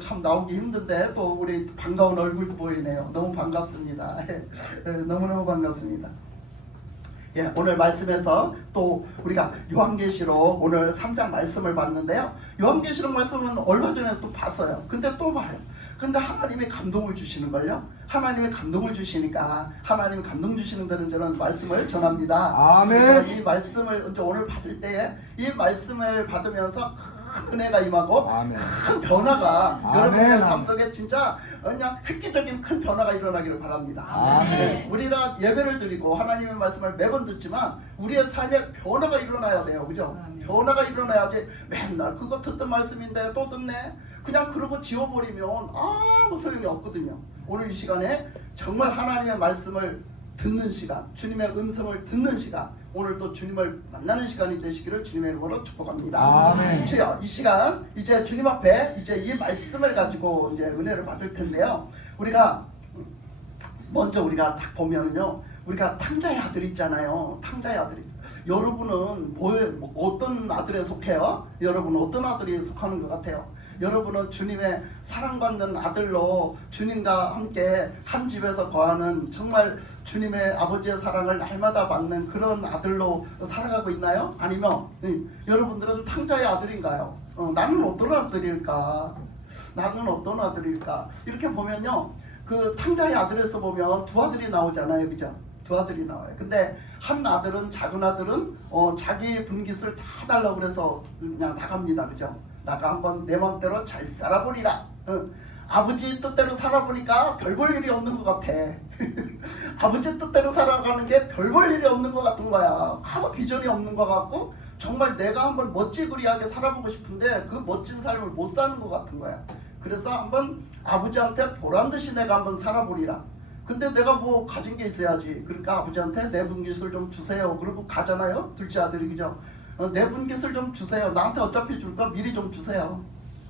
참 나오기 힘든데 또 우리 반가운 얼굴도 보이네요. 너무 반갑습니다. 너무너무 반갑습니다. 예, 오늘 말씀에서 또 우리가 요한계시록 오늘 3장 말씀을 봤는데요. 요한계시록 말씀은 얼마 전에 또 봤어요. 근데 또 봐요. 근데 하나님이 감동을 주시는걸요. 하나님이 감동을 주시니까 하나님이 감동 주시는 데는 저는 말씀을 전합니다. 아멘. 그래서 이 말씀을 이제 오늘 받을 때에 이 말씀을 받으면서 큰 은혜가 임하고 아멘. 큰 변화가 아멘. 여러분의 삶 속에 진짜 그냥 획기적인 큰 변화가 일어나기를 바랍니다. 아멘. 네, 우리가 예배를 드리고 하나님의 말씀을 매번 듣지만 우리의 삶에 변화가 일어나야 돼요. 그죠? 아멘. 변화가 일어나야지 맨날 그거 듣던 말씀인데 또 듣네 그냥 그러고 지워버리면 아무 소용이 없거든요. 오늘 이 시간에 정말 하나님의 말씀을 듣는 시간, 주님의 음성을 듣는 시간, 오늘 또 주님을 만나는 시간이 되시기를 주님의 이름으로 축복합니다. 아멘. 주여, 이 시간 이제 주님 앞에 이제 이 말씀을 가지고 이제 은혜를 받을 텐데요. 우리가 먼저 우리가 딱 보면은요, 우리가 탕자의 아들 있잖아요. 탕자의 아들이. 여러분은 어떤 아들에 속해요? 여러분은 어떤 아들이 속하는 것 같아요? 여러분은 주님의 사랑받는 아들로 주님과 함께 한 집에서 거하는 정말 주님의 아버지의 사랑을 날마다 받는 그런 아들로 살아가고 있나요? 아니면 여러분들은 탕자의 아들인가요? 나는 어떤 아들일까? 나는 어떤 아들일까? 이렇게 보면요, 그 탕자의 아들에서 보면 두 아들이 나오잖아요. 그죠? 두 아들이 나와요. 근데 한 아들은, 작은 아들은 자기 분깃을 다 달라고 그래서 그냥 나갑니다. 그죠? 나가 한번 내 맘대로 잘 살아보리라. 아버지 뜻대로 살아보니까 별 볼 일이 없는 것 같아. 아버지 뜻대로 살아가는 게 별 볼 일이 없는 것 같은 거야. 아무 비전이 없는 것 같고 정말 내가 한번 멋지구리하게 살아보고 싶은데 그 멋진 삶을 못 사는 것 같은 거야. 그래서 한번 아버지한테 보란듯이 내가 한번 살아보리라. 근데 내가 뭐 가진 게 있어야지. 그러니까 아버지한테 내 분깃을 좀 주세요. 그리고 가잖아요. 둘째 아들이. 그죠? 내 분깃을 좀 주세요. 나한테 어차피 줄 거 미리 좀 주세요.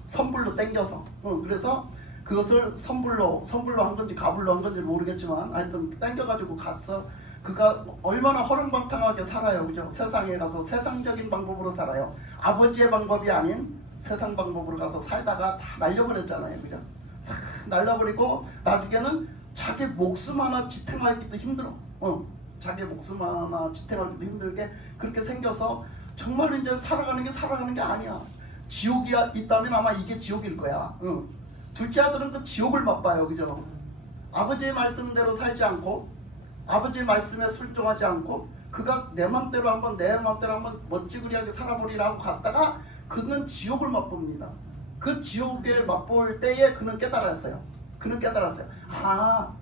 선불로 땡겨서. 그래서 그것을 선불로 한 건지 가불로 한 건지 모르겠지만 하여튼 땡겨가지고 가서 그가 얼마나 허름방탕하게 살아요. 그죠? 세상에 가서 세상적인 방법으로 살아요. 아버지의 방법이 아닌 세상 방법으로 가서 살다가 다 날려버렸잖아요. 그죠? 싹 날려버리고 나중에는 자기 목숨 하나 지탱하기도 힘들어. 자기 목숨 하나 지탱하기도 힘들게 그렇게 생겨서 정말 이제 살아가는 게 아니야. 지옥이 있다면 아마 이게 지옥일 거야. 둘째 아들은 그 지옥을 맛봐요. 그죠? 아버지의 말씀대로 살지 않고 아버지의 말씀에 순종하지 않고 그가 내 맘대로 한번 멋지구리하게 살아보리라고 갔다가 그는 지옥을 맛봅니다. 그 지옥을 맛볼 때에 그는 깨달았어요. 아,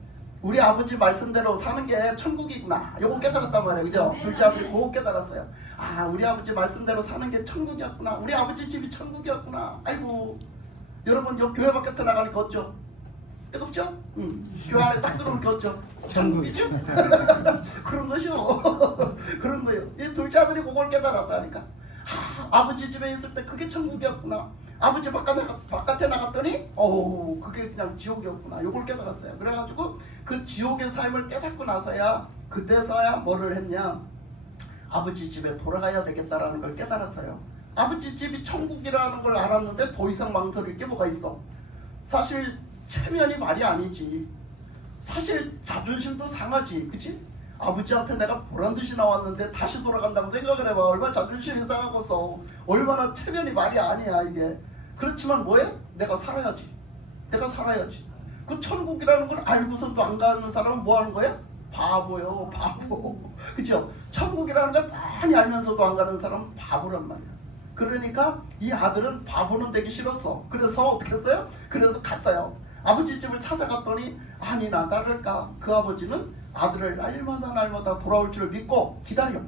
우리 아버지 말씀대로 사는 게 천국이구나. 요거 깨달았단 말이에요. 그죠? 둘째 아들이 그거 깨달았어요. 아, 우리 아버지 말씀대로 사는 게 천국이었구나. 우리 아버지 집이 천국이었구나. 아이고, 여러분 요 교회 밖에 나가니까 어쩌? 뜨겁죠? 교회 안에 딱 들어오니까 어쩌? 천국이죠? 그런 것이요. 그런 거예요. 이 둘째 아들이 그걸 깨달았다니까. 아버지 집에 있을 때 그게 천국이었구나. 아버지 바깥에 나갔더니 그게 그냥 지옥이었구나. 요걸 깨달았어요. 그래가지고 그 지옥의 삶을 깨닫고 나서야 그때서야 뭐를 했냐, 아버지 집에 돌아가야 되겠다라는 걸 깨달았어요. 아버지 집이 천국이라는 걸 알았는데 더 이상 망설일 게 뭐가 있어. 사실 체면이 말이 아니지. 사실 자존심도 상하지. 그치? 아버지한테 내가 보란듯이 나왔는데 다시 돌아간다고 생각을 해봐. 얼마나 자존심이 상하고서 얼마나 체면이 말이 아니야 이게. 그렇지만 뭐해? 내가 살아야지. 그 천국이라는 걸 알고서도 안 가는 사람은 뭐 하는 거야? 바보요, 바보. 그죠? 천국이라는 걸 많이 알면서도 안 가는 사람은 바보란 말이야. 그러니까 이 아들은 바보는 되기 싫었어. 그래서 어떻게 했어요? 그래서 갔어요. 아버지 집을 찾아갔더니 아니나 다를까 그 아버지는 아들을 날마다 돌아올 줄 믿고 기다려.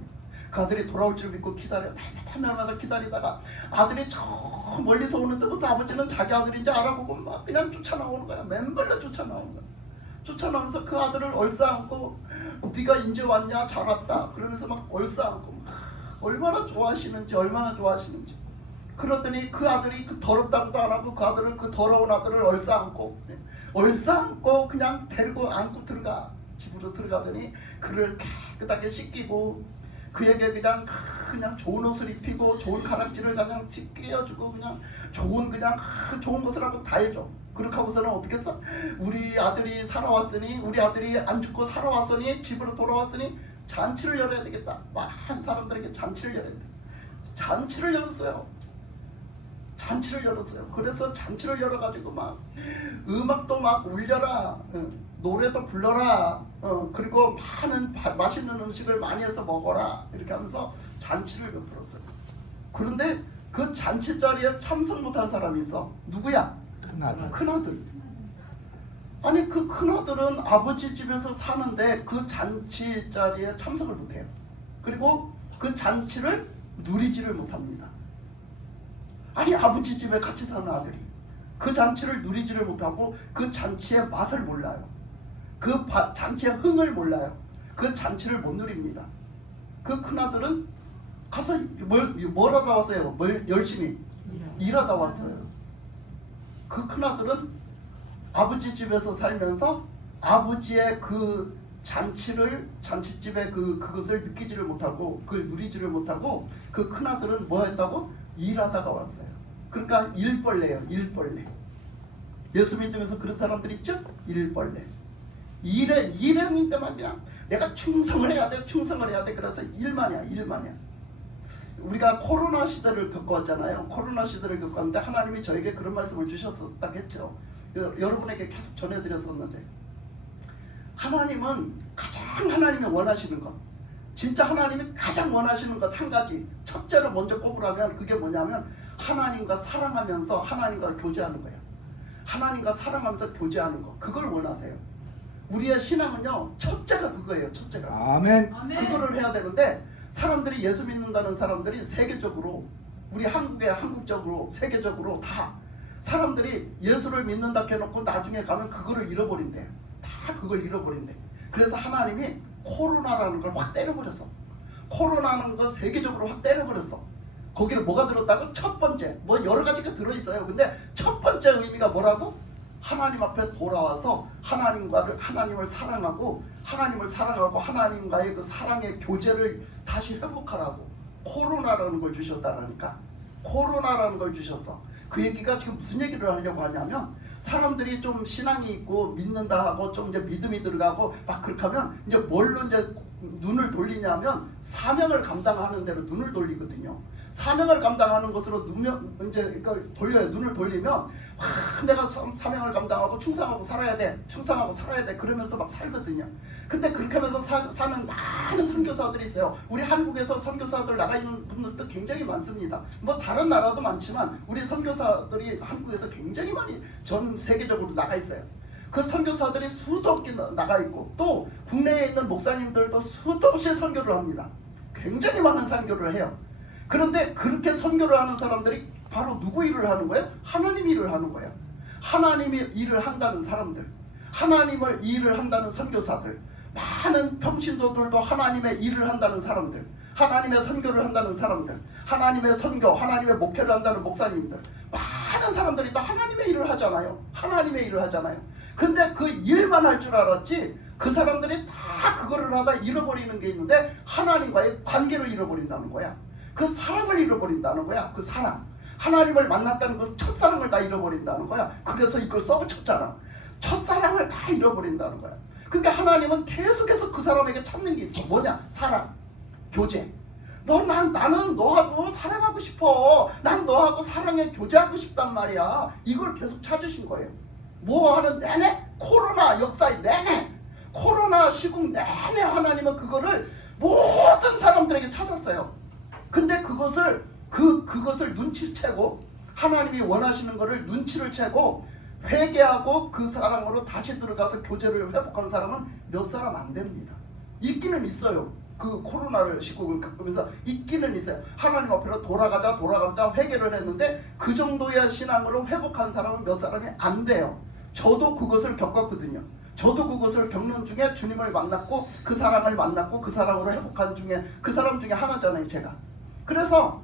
그 아들이 돌아올 줄 믿고 기다려. 날마다 기다리다가 아들이 저 멀리서 오는데 무슨 아버지는 자기 아들인지 알아보고 막 그냥 쫓아나오는 거야. 맨발로 쫓아나오는 거야. 쫓아나오면서 그 아들을 얼싸안고 네가 이제 왔냐? 잘 왔다. 그러면서 막 얼싸안고 막 얼마나 좋아하시는지. 그러더니 그 아들이 그 더럽다고도 안 하고 그 아들을, 그 더러운 아들을 얼싸안고 그냥 데리고 안고 들어가. 집으로 들어가더니 그를 깨끗하게 씻기고 그에게 그냥 좋은 옷을 입히고 좋은 가락지를 그냥 끼워주고 그냥 좋은 것을 하고 다 해줘. 그렇게 하고서는 어떻게 했어? 우리 아들이 살아왔으니, 우리 아들이 안 죽고 살아왔으니, 집으로 돌아왔으니 잔치를 열어야 되겠다. 많은 사람들에게 잔치를 열어야 돼. 잔치를 열었어요. 잔치를 열었어요. 그래서 잔치를 열어가지고 막 음악도 막 울려라, 노래도 불러라, 그리고 많은 맛있는 음식을 많이 해서 먹어라, 이렇게 하면서 잔치를 베풀었어요. 그런데 그 잔치 자리에 참석 못한 사람이 있어. 누구야? 큰아들. 큰아들. 아니 그 큰아들은 아버지 집에서 사는데 그 잔치 자리에 참석을 못해요. 그리고 그 잔치를 누리지를 못합니다. 아니 아버지 집에 같이 사는 아들이 그 잔치를 누리지를 못하고 그 잔치의 맛을 몰라요. 그 잔치의 흥을 몰라요. 그 잔치를 못 누립니다. 그 큰아들은 가서 뭘 하다 왔어요? 열심히 일하다 왔어요. 그 큰아들은 아버지 집에서 살면서 아버지의 그 잔치집에 그것을 느끼지를 못하고 그걸 누리지를 못하고 그 큰아들은 뭐 했다고? 일하다가 왔어요. 그러니까 일벌레예요. 일벌레. 예수 믿으면서 그런 사람들 있죠? 일벌레. 일했는데 말이야. 내가 충성을 해야 돼. 그래서 일만이야. 우리가 코로나 시대를 겪어왔잖아요. 코로나 시대를 겪었는데 하나님이 저에게 그런 말씀을 주셨었다고 했죠. 여러분에게 계속 전해드렸었는데, 하나님은 가장 하나님이 원하시는 것, 진짜 하나님이 가장 원하시는 것 한 가지, 첫째로 먼저 꼽으라면 그게 뭐냐면 하나님과 사랑하면서 하나님과 교제하는 거예요. 하나님과 사랑하면서 교제하는 거, 그걸 원하세요. 우리의 신앙은요, 첫째가 그거예요. 첫째가. 아멘. 그거를 해야 되는데, 사람들이 예수 믿는다는 사람들이 세계적으로, 우리 한국적으로 세계적으로 다 사람들이 예수를 믿는다 해놓고 나중에 가면 그거를 잃어버린대. 다 그걸 잃어버린대. 그래서 하나님이 코로나라는 걸 확 때려버렸어. 코로나라는 거 세계적으로 확 때려버렸어. 거기를 뭐가 들었다고? 첫 번째, 뭐 여러 가지가 들어있어요. 근데 첫 번째 의미가 뭐라고? 하나님 앞에 돌아와서 하나님을 사랑하고 하나님과의 그 사랑의 교제를 다시 회복하라고 코로나라는 걸 주셨다라니까. 코로나라는 걸 주셨어. 그 얘기가 지금 무슨 얘기를 하려고 하냐면, 사람들이 좀 신앙이 있고 믿는다 하고 좀 이제 믿음이 들어가고 막 그렇게 하면 이제 뭘로 이제 눈을 돌리냐면 사명을 감당하는 대로 눈을 돌리거든요. 사명을 감당하는 것으로 이제 이걸 돌려요. 눈을 돌리면 내가 사명을 감당하고 충성하고 살아야 돼. 그러면서 막 살거든요. 근데 그렇게 하면서 사는 많은 선교사들이 있어요. 우리 한국에서 선교사들 나가 있는 분들도 굉장히 많습니다. 뭐 다른 나라도 많지만 우리 선교사들이 한국에서 굉장히 많이 전 세계적으로 나가 있어요. 그 선교사들이 수도 없게 나가 있고, 또 국내에 있는 목사님들도 수도 없이 선교를 합니다. 굉장히 많은 선교를 해요. 그런데 그렇게 선교를 하는 사람들이 바로 누구 일을 하는 거예요? 하나님 일을 하는 거예요. 하나님이 일을 한다는 사람들, 하나님을 일을 한다는 선교사들, 많은 평신도들도 하나님의 일을 한다는 사람들, 하나님의 선교를 한다는 사람들, 하나님의 선교, 하나님의 목회를 한다는 목사님들, 많은 사람들이 다 하나님의 일을 하잖아요. 하나님의 일을 하잖아요. 근데 그 일만 할 줄 알았지, 그 사람들이 다 그거를 하다 잃어버리는 게 있는데, 하나님과의 관계를 잃어버린다는 거야. 그 사랑을 잃어버린다는 거야. 그 사랑, 하나님을 만났다는 그 첫사랑을 다 잃어버린다는 거야. 그래서 이걸 써붙였잖아. 첫사랑을 다 잃어버린다는 거야. 그러니까 하나님은 계속해서 그 사람에게 찾는 게 있어. 뭐냐? 사랑, 교제. 나는 너하고 사랑하고 싶어. 난 너하고 사랑에 교제하고 싶단 말이야. 이걸 계속 찾으신 거예요. 뭐 하는 내내? 코로나 역사의 내내, 코로나 시국 내내 하나님은 그거를 모든 사람들에게 찾았어요. 근데 그것을 눈치채고, 하나님이 원하시는 거를 눈치를 채고 회개하고 그 사랑으로 다시 들어가서 교제를 회복한 사람은 몇 사람 안 됩니다. 있기는 있어요. 그 코로나를 시국을 겪으면서 있기는 있어요. 하나님 앞으로 돌아가자 회개를 했는데 그 정도의 신앙으로 회복한 사람은 몇 사람이 안 돼요. 저도 그것을 겪었거든요. 저도 그것을 겪는 중에 주님을 만났고 그 사랑을 만났고 그 사랑으로 회복한 중에 그 사람 중에 하나잖아요, 제가. 그래서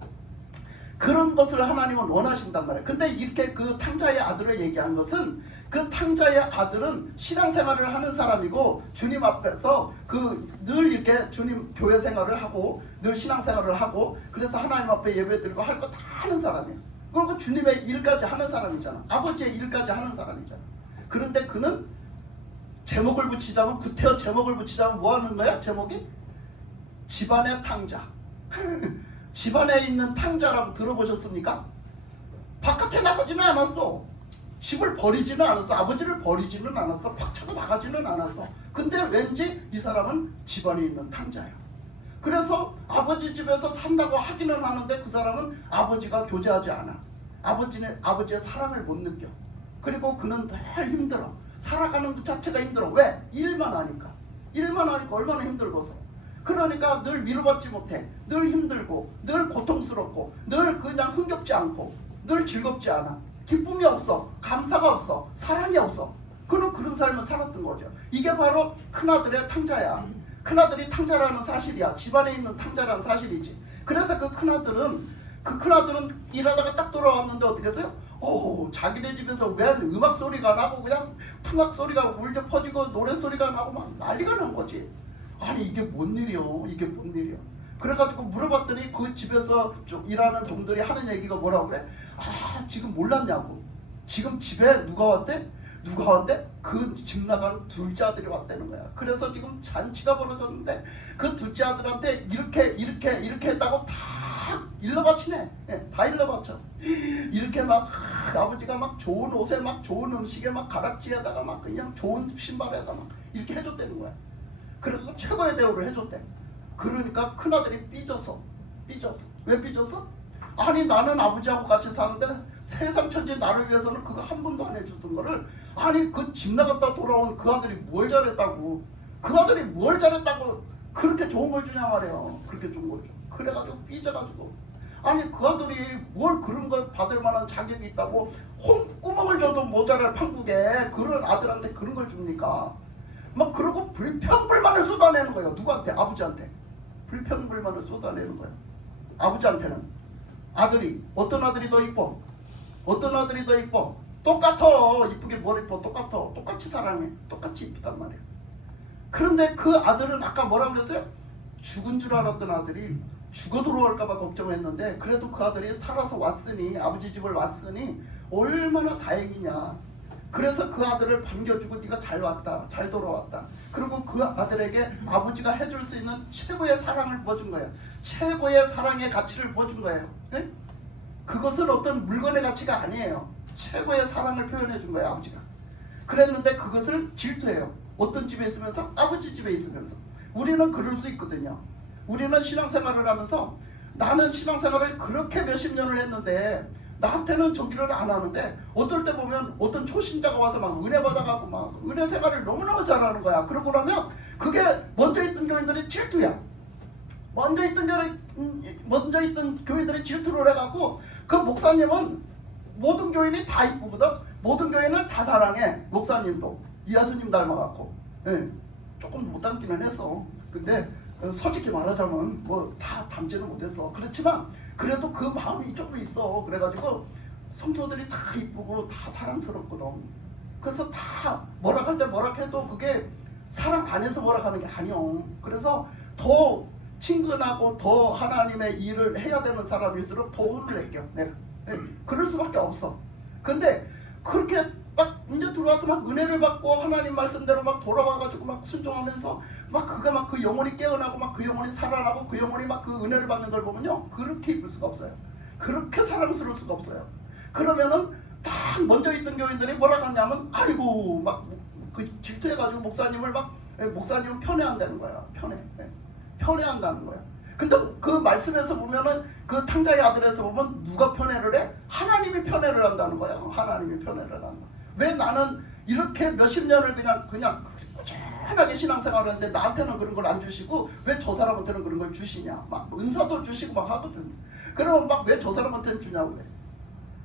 그런 것을 하나님은 원하신단 말이에요. 근데 이렇게 그 탕자의 아들을 얘기한 것은 그 탕자의 아들은 신앙생활을 하는 사람이고 주님 앞에서 그 늘 이렇게 주님 교회 생활을 하고 늘 신앙생활을 하고 그래서 하나님 앞에 예배드리고 할 거 다 하는 사람이에요. 그리고 주님의 일까지 하는 사람이잖아. 아버지의 일까지 하는 사람이잖아. 그런데 그는 제목을 붙이자면 구태여 제목을 붙이자면 뭐 하는 거야? 제목이 집안의 탕자. 집안에 있는 탕자라고 들어보셨습니까? 바깥에 나가지는 않았어. 집을 버리지는 않았어. 아버지를 버리지는 않았어. 박차고 나가지는 않았어. 근데 왠지 이 사람은 집안에 있는 탕자야. 그래서 아버지 집에서 산다고 하기는 하는데 그 사람은 아버지가 교제하지 않아. 아버지의 사랑을 못 느껴. 그리고 그는 늘 힘들어. 살아가는 그 자체가 힘들어. 왜? 일만 하니까. 일만 하니까 얼마나 힘들겠어. 그러니까 늘 위로받지 못해. 늘 힘들고 늘 고통스럽고 늘 그냥 흥겹지 않고 늘 즐겁지 않아. 기쁨이 없어. 감사가 없어. 사랑이 없어. 그는 그런 삶을 살았던 거죠. 이게 바로 큰아들의 탕자야. 큰아들이 탕자라는 사실이야. 집안에 있는 탕자라는 사실이지. 그래서 그 큰아들은 일하다가 딱 돌아왔는데 어떻게 했어요? 자기네 집에서 웬 음악 소리가 나고 그냥 풍악 소리가 울려 퍼지고 노래 소리가 나고 막 난리가 난 거지. 아니 이게 뭔 일이요? 이게 뭔 일이요? 그래가지고 물어봤더니 그 집에서 일하는 종들이 하는 얘기가 뭐라고 그래? 지금 몰랐냐고. 지금 집에 누가 왔대? 그 집 나간 둘째 아들이 왔다는 거야. 그래서 지금 잔치가 벌어졌는데 그 둘째 아들한테 이렇게 했다고 다 일러 바치네. 다 일러 바쳐. 이렇게 막 아버지가 막 좋은 옷에 막 좋은 음식에 막 가락지에다가 막 그냥 좋은 신발에다 막 이렇게 해줬다는 거야. 그래서 최고의 대우를 해줬대. 그러니까 큰아들이 삐졌어. 왜 삐졌어? 아니 나는 아버지하고 같이 사는데 세상 천지 나를 위해서는 그거 한 번도 안 해주던 거를 아니 그 집 나갔다 돌아온 그 아들이 뭘 잘했다고 그렇게 좋은 걸 주냐 말이에요. 그렇게 좋은 걸 줘. 그래가지고 삐져가지고 아니 그 아들이 뭘 그런 걸 받을 만한 자격이 있다고 홍구멍을 줘도 모자랄 판국에 그런 아들한테 그런 걸 줍니까? 막 그러고 불평불만을 쏟아내는 거예요. 누구한테? 아버지한테. 불평불만을 쏟아내는 거예요. 아버지한테는 아들이 어떤 아들이 더 이뻐? 똑같아. 이쁘게 뭘 이뻐? 똑같이 사랑해. 똑같이 이쁘단 말이야. 그런데 그 아들은 아까 뭐라고 그랬어요? 죽은 줄 알았던 아들이 죽어 들어올까봐 걱정했는데 그래도 그 아들이 살아서 왔으니 아버지 집을 왔으니 얼마나 다행이냐. 그래서 그 아들을 반겨주고 네가 잘 왔다. 잘 돌아왔다. 그리고 그 아들에게 아버지가 해줄 수 있는 최고의 사랑을 부어준 거예요. 최고의 사랑의 가치를 부어준 거예요. 네? 그것은 어떤 물건의 가치가 아니에요. 최고의 사랑을 표현해 준 거예요. 아버지가. 그랬는데 그것을 질투해요. 어떤 집에 있으면서? 아버지 집에 있으면서. 우리는 그럴 수 있거든요. 우리는 신앙생활을 하면서 나는 신앙생활을 그렇게 몇십 년을 했는데 나한테는 저기를 안 하는데 어떨 때 보면 어떤 초신자가 와서 막 은혜 받아가고 막 은혜 생활을 너무너무 잘하는 거야. 그러고 나면 그게 먼저 있던 교인들이 질투야. 먼저 있던 교인들이 질투를 해갖고 그 목사님은 모든 교인이 다 이쁘거든. 모든 교인을 다 사랑해. 목사님도 예수님 닮아갖고 조금 못 닮기는 했어. 근데 솔직히 말하자면 뭐 다 닮지는 못했어. 그렇지만 그래도 그 마음이 조금 있어. 그래가지고 성도들이 다 이쁘고 다 사랑스럽거든. 그래서 다 뭐라 해도 그게 사랑 안에서 뭐라 하는 게 아니요. 그래서 더 친근하고 더 하나님의 일을 해야 되는 사람일수록 더 혼을 내껴 내가. 그럴 수밖에 없어. 근데 그렇게 막 이제 들어와서 막 은혜를 받고 하나님 말씀대로 막 돌아와가지고 막 순종하면서 막 그가 막 그 영혼이 깨어나고 막 그 영혼이 살아나고 그 영혼이 막 그 은혜를 받는 걸 보면요 그렇게 이쁠 수가 없어요. 그렇게 사랑스러울 수가 없어요. 그러면은 딱 먼저 있던 교인들이 뭐라 하냐면 아이고 막 그 질투해가지고 목사님은 편애한다는 거야. 편애한다는 거야. 근데 그 말씀에서 보면은 그 탕자의 아들에서 보면 누가 편애를 해? 하나님이 편애를 한다는 거야. 하나님이 편애를 한다. 왜 나는 이렇게 몇십 년을 그냥 꾸준하게 신앙생활을 했는데 나한테는 그런 걸 안 주시고 왜 저 사람한테는 그런 걸 주시냐. 막 은사도 주시고 막 하거든. 그러면 막 왜 저 사람한테는 주냐고 그래.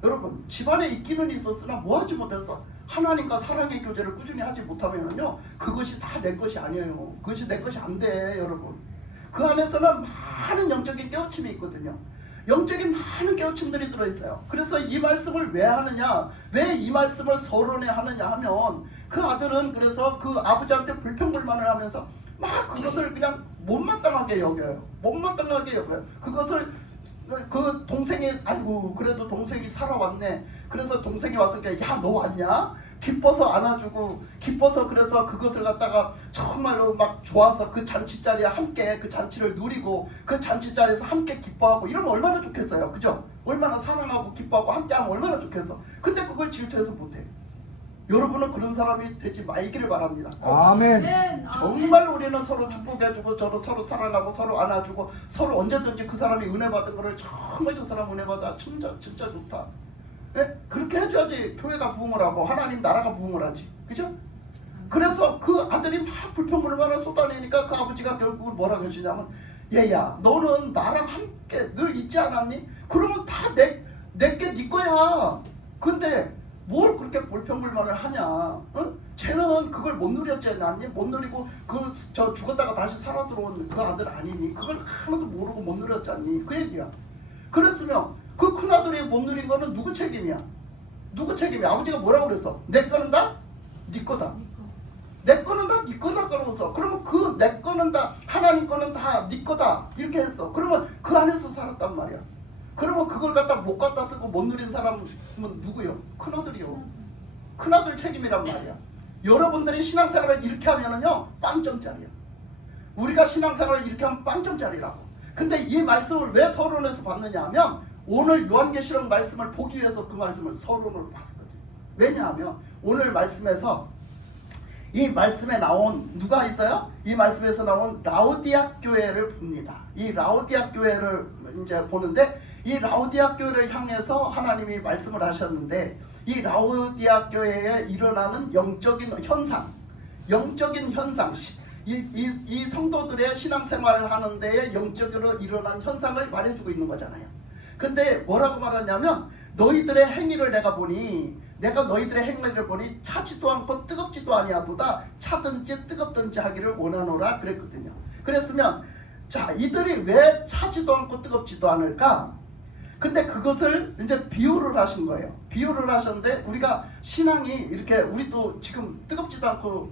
여러분 집안에 있기는 있었으나 뭐 하지 못했어? 하나님과 사랑의 교제를 꾸준히 하지 못하면요 그것이 다 내 것이 아니에요. 그것이 내 것이 안 돼. 여러분 그 안에서는 많은 영적인 깨우침이 있거든요. 영적인 많은 깨우침들이 들어있어요. 그래서 이 말씀을 왜 하느냐, 왜 이 말씀을 서론에 하느냐 하면 그 아들은 그래서 그 아버지한테 불평불만을 하면서 막 그것을 그냥 못마땅하게 여겨요. 못마땅하게 여겨요. 그것을 그 동생이 아이고 그래도 동생이 살아왔네. 그래서 동생이 와서 야 너 왔냐? 기뻐서 안아주고 기뻐서 그래서 그것을 갖다가 정말로 막 좋아서 그 잔치 자리에 함께 그 잔치를 누리고 그 잔치 자리에서 함께 기뻐하고 이러면 얼마나 좋겠어요. 그죠? 얼마나 사랑하고 기뻐하고 함께하면 얼마나 좋겠어. 근데 그걸 질투해서 못해. 여러분은 그런 사람이 되지 말기를 바랍니다. 아멘. 정말 우리는 서로 축복해주고 서로 사랑하고 서로 안아주고 서로 언제든지 그 사람이 은혜 받은 거를 정말 저 사람 은혜 받아 진짜 좋다. 네? 그렇게 해줘야지 교회가 부흥을 하고 하나님 나라가 부흥을 하지. 그죠? 그래서 그 아들이 막 불평불만을 쏟아내니까 그 아버지가 결국은 뭐라고 해주냐면 얘야 너는 나랑 함께 늘 있지 않았니? 그러면 다 내게 네 거야. 근데 뭘 그렇게 불평불만을 하냐? 응? 쟤는 그걸 못 누렸지 않니? 못 누리고 저 죽었다가 다시 살아 들어온 그 아들 아니니? 그걸 하나도 모르고 못 누렸지 않니? 그 얘기야. 그랬으면 그 큰아들이 못 누린 거는 누구 책임이야? 누구 책임이야? 아버지가 뭐라고 그랬어? 내 거는 다 네 거다. 내 거는 다 네 거다 그러면서 그러면 그 내 거는 다 하나님 거는 다 네 거다 이렇게 했어. 그러면 그 안에서 살았단 말이야. 그러면 그걸 갖다 못 갖다 쓰고 못 누린 사람은 누구요? 큰아들이요. 큰아들 책임이란 말이야. 여러분들이 신앙생활을 이렇게 하면은요 빵점짜리야. 우리가 신앙생활을 이렇게 하면 빵점짜리라고. 근데 이 말씀을 왜 서론에서 봤느냐 하면 오늘 요한계시록 말씀을 보기 위해서 그 말씀을 서론으로 봤거든요. 왜냐하면 오늘 말씀에서 이 말씀에 나온 누가 있어요? 이 말씀에서 나온 라오디아 교회를 봅니다. 이 라오디아 교회를 이제 보는데 이 라오디아 교회를 향해서 하나님이 말씀을 하셨는데 이 라오디아 교회에 일어나는 영적인 현상 이 성도들의 신앙생활을 하는 데에 영적으로 일어난 현상을 말해주고 있는 거잖아요. 근데 뭐라고 말하냐면 너희들의 행위를 내가 너희들의 행위를 보니 차지도 않고 뜨겁지도 아니하도다 차든지 뜨겁든지 하기를 원하노라 그랬거든요. 그랬으면 자 이들이 왜 차지도 않고 뜨겁지도 않을까? 근데 그것을 이제 비유를 하신 거예요. 비유를 하셨는데 우리가 신앙이 이렇게 우리도 지금 뜨겁지도 않고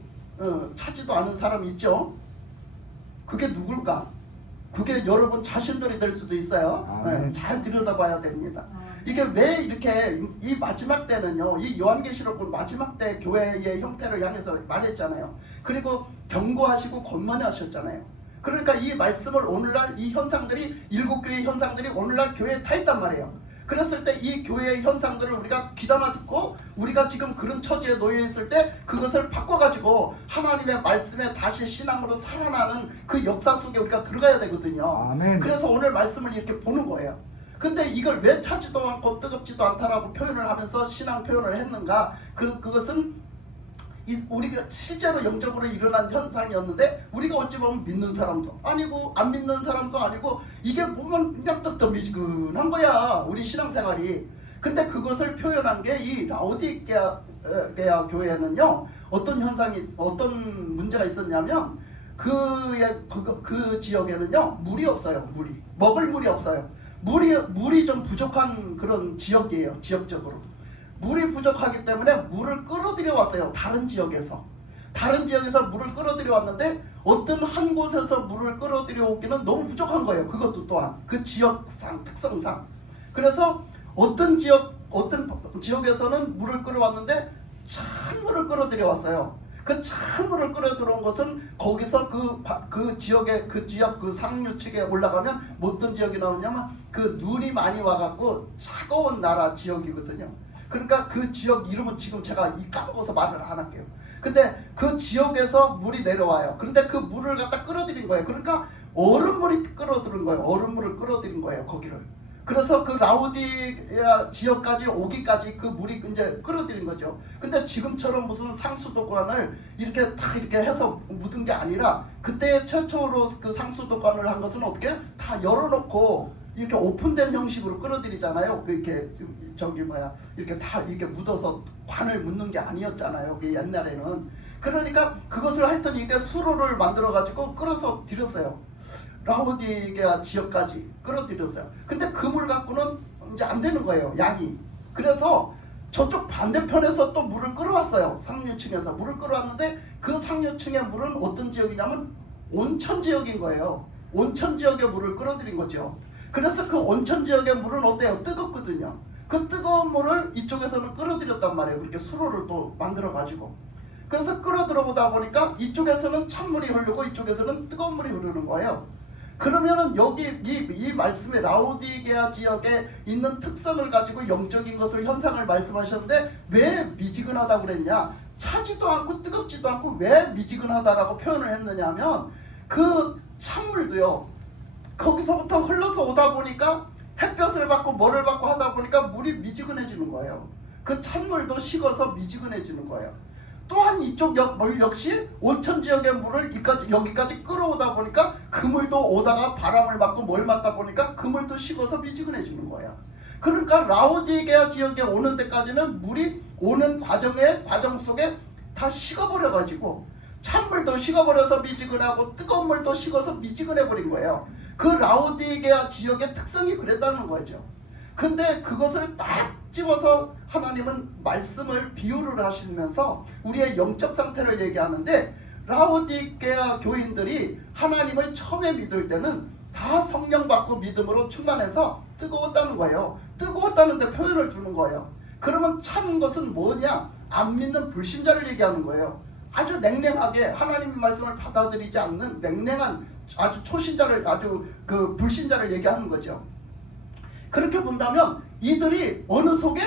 차지도 않은 사람이 있죠. 그게 누굴까? 그게 여러분 자신들이 될 수도 있어요. 네, 잘 들여다봐야 됩니다. 이게 왜 이렇게 이 마지막 때는요, 이 요한계시록 마지막 때 교회의 형태를 향해서 말했잖아요. 그리고 경고하시고 권면하셨잖아요. 그러니까 이 말씀을 오늘날 이 현상들이 일곱 교회의 현상들이 오늘날 교회에 다 있단 말이에요. 그랬을 때 이 교회의 현상들을 우리가 귀담아 듣고 우리가 지금 그런 처지에 놓여 있을 때 그것을 바꿔가지고 하나님의 말씀에 다시 신앙으로 살아나는 그 역사 속에 우리가 들어가야 되거든요. 아멘. 그래서 오늘 말씀을 이렇게 보는 거예요. 근데 이걸 왜 차지도 않고 뜨겁지도 않다라고 표현을 하면서 신앙 표현을 했는가? 그것은 우리가 실제로 영적으로 일어난 현상이었는데 우리가 어찌 보면 믿는 사람도 아니고 안 믿는 사람도 아니고 이게 보면 그냥 뜨뜻미지근한 거야 우리 신앙생활이. 근데 그것을 표현한 게 이 라오디게아 교회는요 어떤 문제가 있었냐면 그 지역에는요 물이 없어요. 먹을 물이 없어요. 물이 좀 부족한 그런 지역이에요. 지역적으로 물이 부족하기 때문에 물을 끌어들여 왔어요. 다른 지역에서 물을 끌어들여 왔는데 어떤 한 곳에서 물을 끌어들여 오기는 너무 부족한 거예요. 그것도 또한 그 지역상 특성상. 그래서 어떤 지역에서는 물을 끌어왔는데 찬물을 끌어들여 왔어요. 그 찬물을 끌어 들어온 것은 거기서 그 지역 그 상류 측에 올라가면 어떤 지역이 나오냐면 그 눈이 많이 와갖고 차가운 나라 지역이거든요. 그러니까 그 지역 이름은 지금 제가 까먹어서 말을 안 할게요. 근데 그 지역에서 물이 내려와요. 그런데 그 물을 갖다 끌어들인 거예요. 그러니까 얼음물이 끌어들인 거예요. 얼음물을 끌어들인 거예요. 거기를. 그래서 그 라오디아 지역까지 오기까지 그 물이 이제 끌어들인 거죠. 근데 지금처럼 무슨 상수도관을 이렇게 해서 묻은 게 아니라 그때 최초로 그 상수도관을 한 것은 어떻게 다 열어놓고 이렇게 오픈된 형식으로 끌어들이잖아요. 이렇게 이렇게 다 이렇게 묻어서 관을 묻는 게 아니었잖아요. 그 옛날에는. 그러니까 그것을 하여튼 이게 수로를 만들어 가지고 끌어서 들였어요. 라오디게아 지역까지 끌어들였어요. 근데 그 물 갖고는 이제 안 되는 거예요, 양이. 그래서 저쪽 반대편에서 또 물을 끌어왔어요. 상류층에서 물을 끌어왔는데 그 상류층의 물은 어떤 지역이냐면 온천 지역인 거예요. 온천 지역의 물을 끌어들인 거죠. 그래서 그 온천 지역의 물은 어때요? 뜨겁거든요. 그 뜨거운 물을 이쪽에서는 끌어들였단 말이에요. 그렇게 수로를 또 만들어 가지고. 그래서 끌어들어보다 보니까 이쪽에서는 찬물이 흐르고 이쪽에서는 뜨거운 물이 흐르는 거예요. 그러면은 여기 이 말씀에 라오디게아 지역에 있는 특성을 가지고 영적인 것을 현상을 말씀하셨는데 왜 미지근하다고 그랬냐? 차지도 않고 뜨겁지도 않고 왜 미지근하다라고 표현을 했느냐 하면 그 찬물도요. 거기서부터 흘러서 오다 보니까 햇볕을 받고 뭐를 받고 하다 보니까 물이 미지근해지는 거예요. 그 찬물도 식어서 미지근해지는 거예요. 또한 이쪽 물 역시 온천 지역의 물을 여기까지 끌어오다 보니까 그 물도 오다가 바람을 맞고 뭘 맞다 보니까 그 물도 식어서 미지근해지는 거예요. 그러니까 라오디게아 지역에 오는 데까지는 물이 오는 과정 속에 다 식어버려 가지고 찬물도 식어버려서 미지근하고 뜨거운 물도 식어서 미지근해버린 거예요. 그 라오디게아 지역의 특성이 그랬다는 거죠. 근데 그것을 딱 집어서 하나님은 말씀을 비유를 하시면서 우리의 영적 상태를 얘기하는데 라오디게아 교인들이 하나님을 처음에 믿을 때는 다 성령 받고 믿음으로 충만해서 뜨거웠다는 거예요. 뜨거웠다는데 표현을 주는 거예요. 그러면 찬 것은 뭐냐? 안 믿는 불신자를 얘기하는 거예요. 아주 냉랭하게 하나님의 말씀을 받아들이지 않는 냉랭한 아주 초신자를 아주 그 불신자를 얘기하는 거죠. 그렇게 본다면 이들이 어느 속에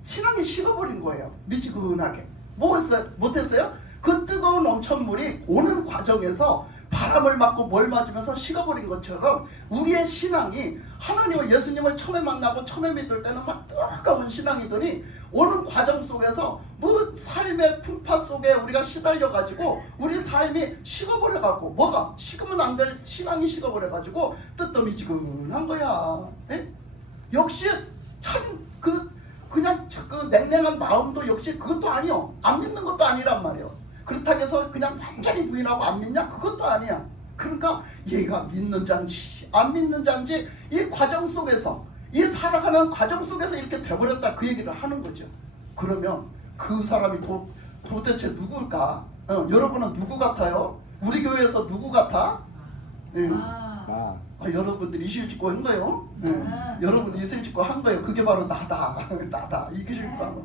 신앙이 식어버린 거예요. 미지근하게. 못했어요? 그 뜨거운 온천물이 오는 과정에서 바람을 맞고 뭘 맞으면서 식어버린 것처럼 우리의 신앙이 하나님을 예수님을 처음에 만나고 처음에 믿을 때는 막 뜨거운 신앙이더니 오는 과정 속에서 뭐 삶의 풍파 속에 우리가 시달려가지고 우리 삶이 식어버려가지고 뭐가 식으면 안 될 신앙이 식어버려가지고 뜨뜻미지근한 거야. 에? 역시 그냥 그 냉랭한 마음도 역시 그것도 아니요. 안 믿는 것도 아니란 말이에요. 그렇다고 해서 그냥 완전히 부인하고 안 믿냐? 그것도 아니야. 그러니까 얘가 믿는 자인지 안 믿는 자인지 이 과정 속에서 이 살아가는 과정 속에서 이렇게 돼버렸다 그 얘기를 하는 거죠. 그러면 그 사람이 도대체 누굴까? 여러분은 누구 같아요? 우리 교회에서 누구 같아? 여러분들이 이실 짓고 한 거예요. 여러분이 이실 짓고 한 거예요. 그게 바로 나다. 나다. 이게 짓고 한 거.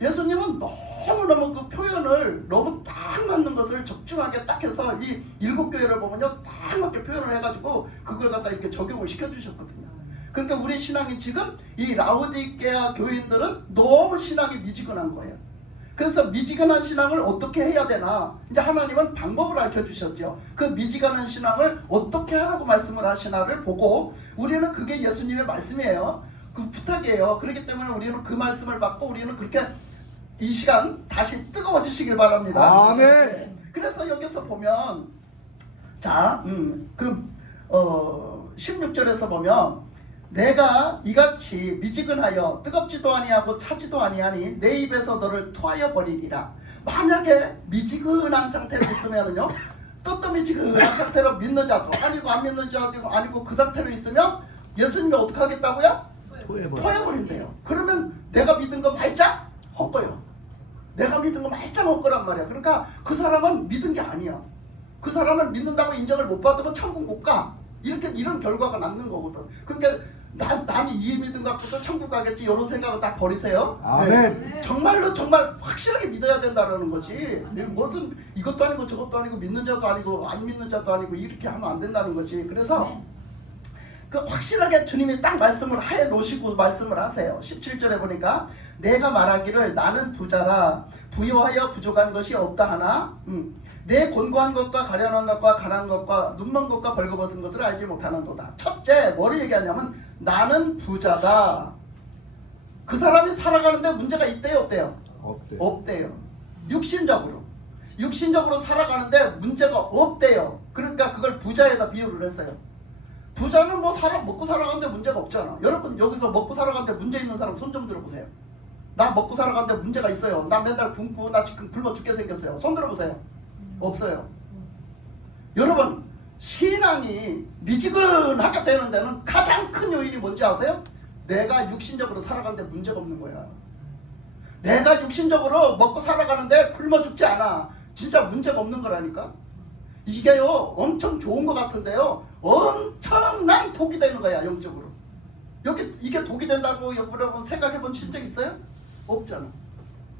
예수님은 너무너무 그 표현을 너무 딱 맞는 것을 적중하게 딱 해서 이 일곱 교회를 보면요. 딱 맞게 표현을 해가지고 그걸 갖다 이렇게 적용을 시켜주셨거든요. 그러니까 우리 신앙이 지금 이 라오디게아 교인들은 너무 신앙이 미지근한 거예요. 그래서 미지근한 신앙을 어떻게 해야 되나 이제 하나님은 방법을 알려주셨죠. 그 미지근한 신앙을 어떻게 하라고 말씀을 하시나를 보고 우리는 그게 예수님의 말씀이에요. 그 부탁이에요. 그렇기 때문에 우리는 그 말씀을 받고 우리는 그렇게 이 시간 다시 뜨거워지시길 바랍니다. 아멘. 네. 그래서 여기서 보면 자, 16절에서 보면 내가 이같이 미지근하여 뜨겁지도 아니하고 차지도 아니하니 내 입에서 너를 토하여 버리리라. 만약에 미지근한 상태로 있으면은요, 뜨뜻미지근한 상태로 믿는 자도 아니고 안 믿는 자도 아니고 그 상태로 있으면 예수님이 어떻게 하겠다고요? 토해버린대요. 그러면 내가 믿은 거 말짱 헛거요. 내가 믿은 거 말짱 헛거란 말이야. 그러니까 그 사람은 믿은 게 아니야. 그 사람은 믿는다고 인정을 못 받으면 천국 못 가. 이런 결과가 남는 거거든. 그러니까 나는 이 믿음 갖고도 천국 가겠지 이런 생각은 딱 버리세요. 아멘. 네. 정말 확실하게 믿어야 된다는 거지. 무슨 이것도 아니고 저것도 아니고 믿는 자도 아니고 안 믿는 자도 아니고 이렇게 하면 안 된다는 거지. 그래서 그 확실하게 주님이 딱 말씀을 해 놓으시고 말씀을 하세요. 17절에 보니까 내가 말하기를 나는 부자라 부요하여 부족한 것이 없다 하나 내 곤고한 것과 가련한 것과 가난한 것과 눈먼 것과 벌거벗은 것을 알지 못하는도다. 첫째 뭐를 얘기하냐면 나는 부자다. 그 사람이 살아가는데 문제가 있대요 없대요? 없대요. 육신적으로 살아가는데 문제가 없대요. 그러니까 그걸 부자에다 비유를 했어요. 부자는 뭐 먹고 살아가는데 문제가 없잖아. 여러분 여기서 먹고 살아가는데 문제 있는 사람 손 좀 들어보세요. 나 먹고 살아가는데 문제가 있어요. 나 맨날 굶고 나 지금 굶어 죽게 생겼어요. 손 들어보세요. 없어요. 여러분 신앙이 미지근하게 되는 데는 가장 큰 요인이 뭔지 아세요? 내가 육신적으로 살아가는데 문제가 없는 거야. 내가 육신적으로 먹고 살아가는데 굶어 죽지 않아. 진짜 문제가 없는 거라니까. 이게요 엄청 좋은 것 같은데요 엄청난 독이 되는 거야. 영적으로. 이게 독이 된다고 여러분 생각해 본 적 있어요? 없잖아.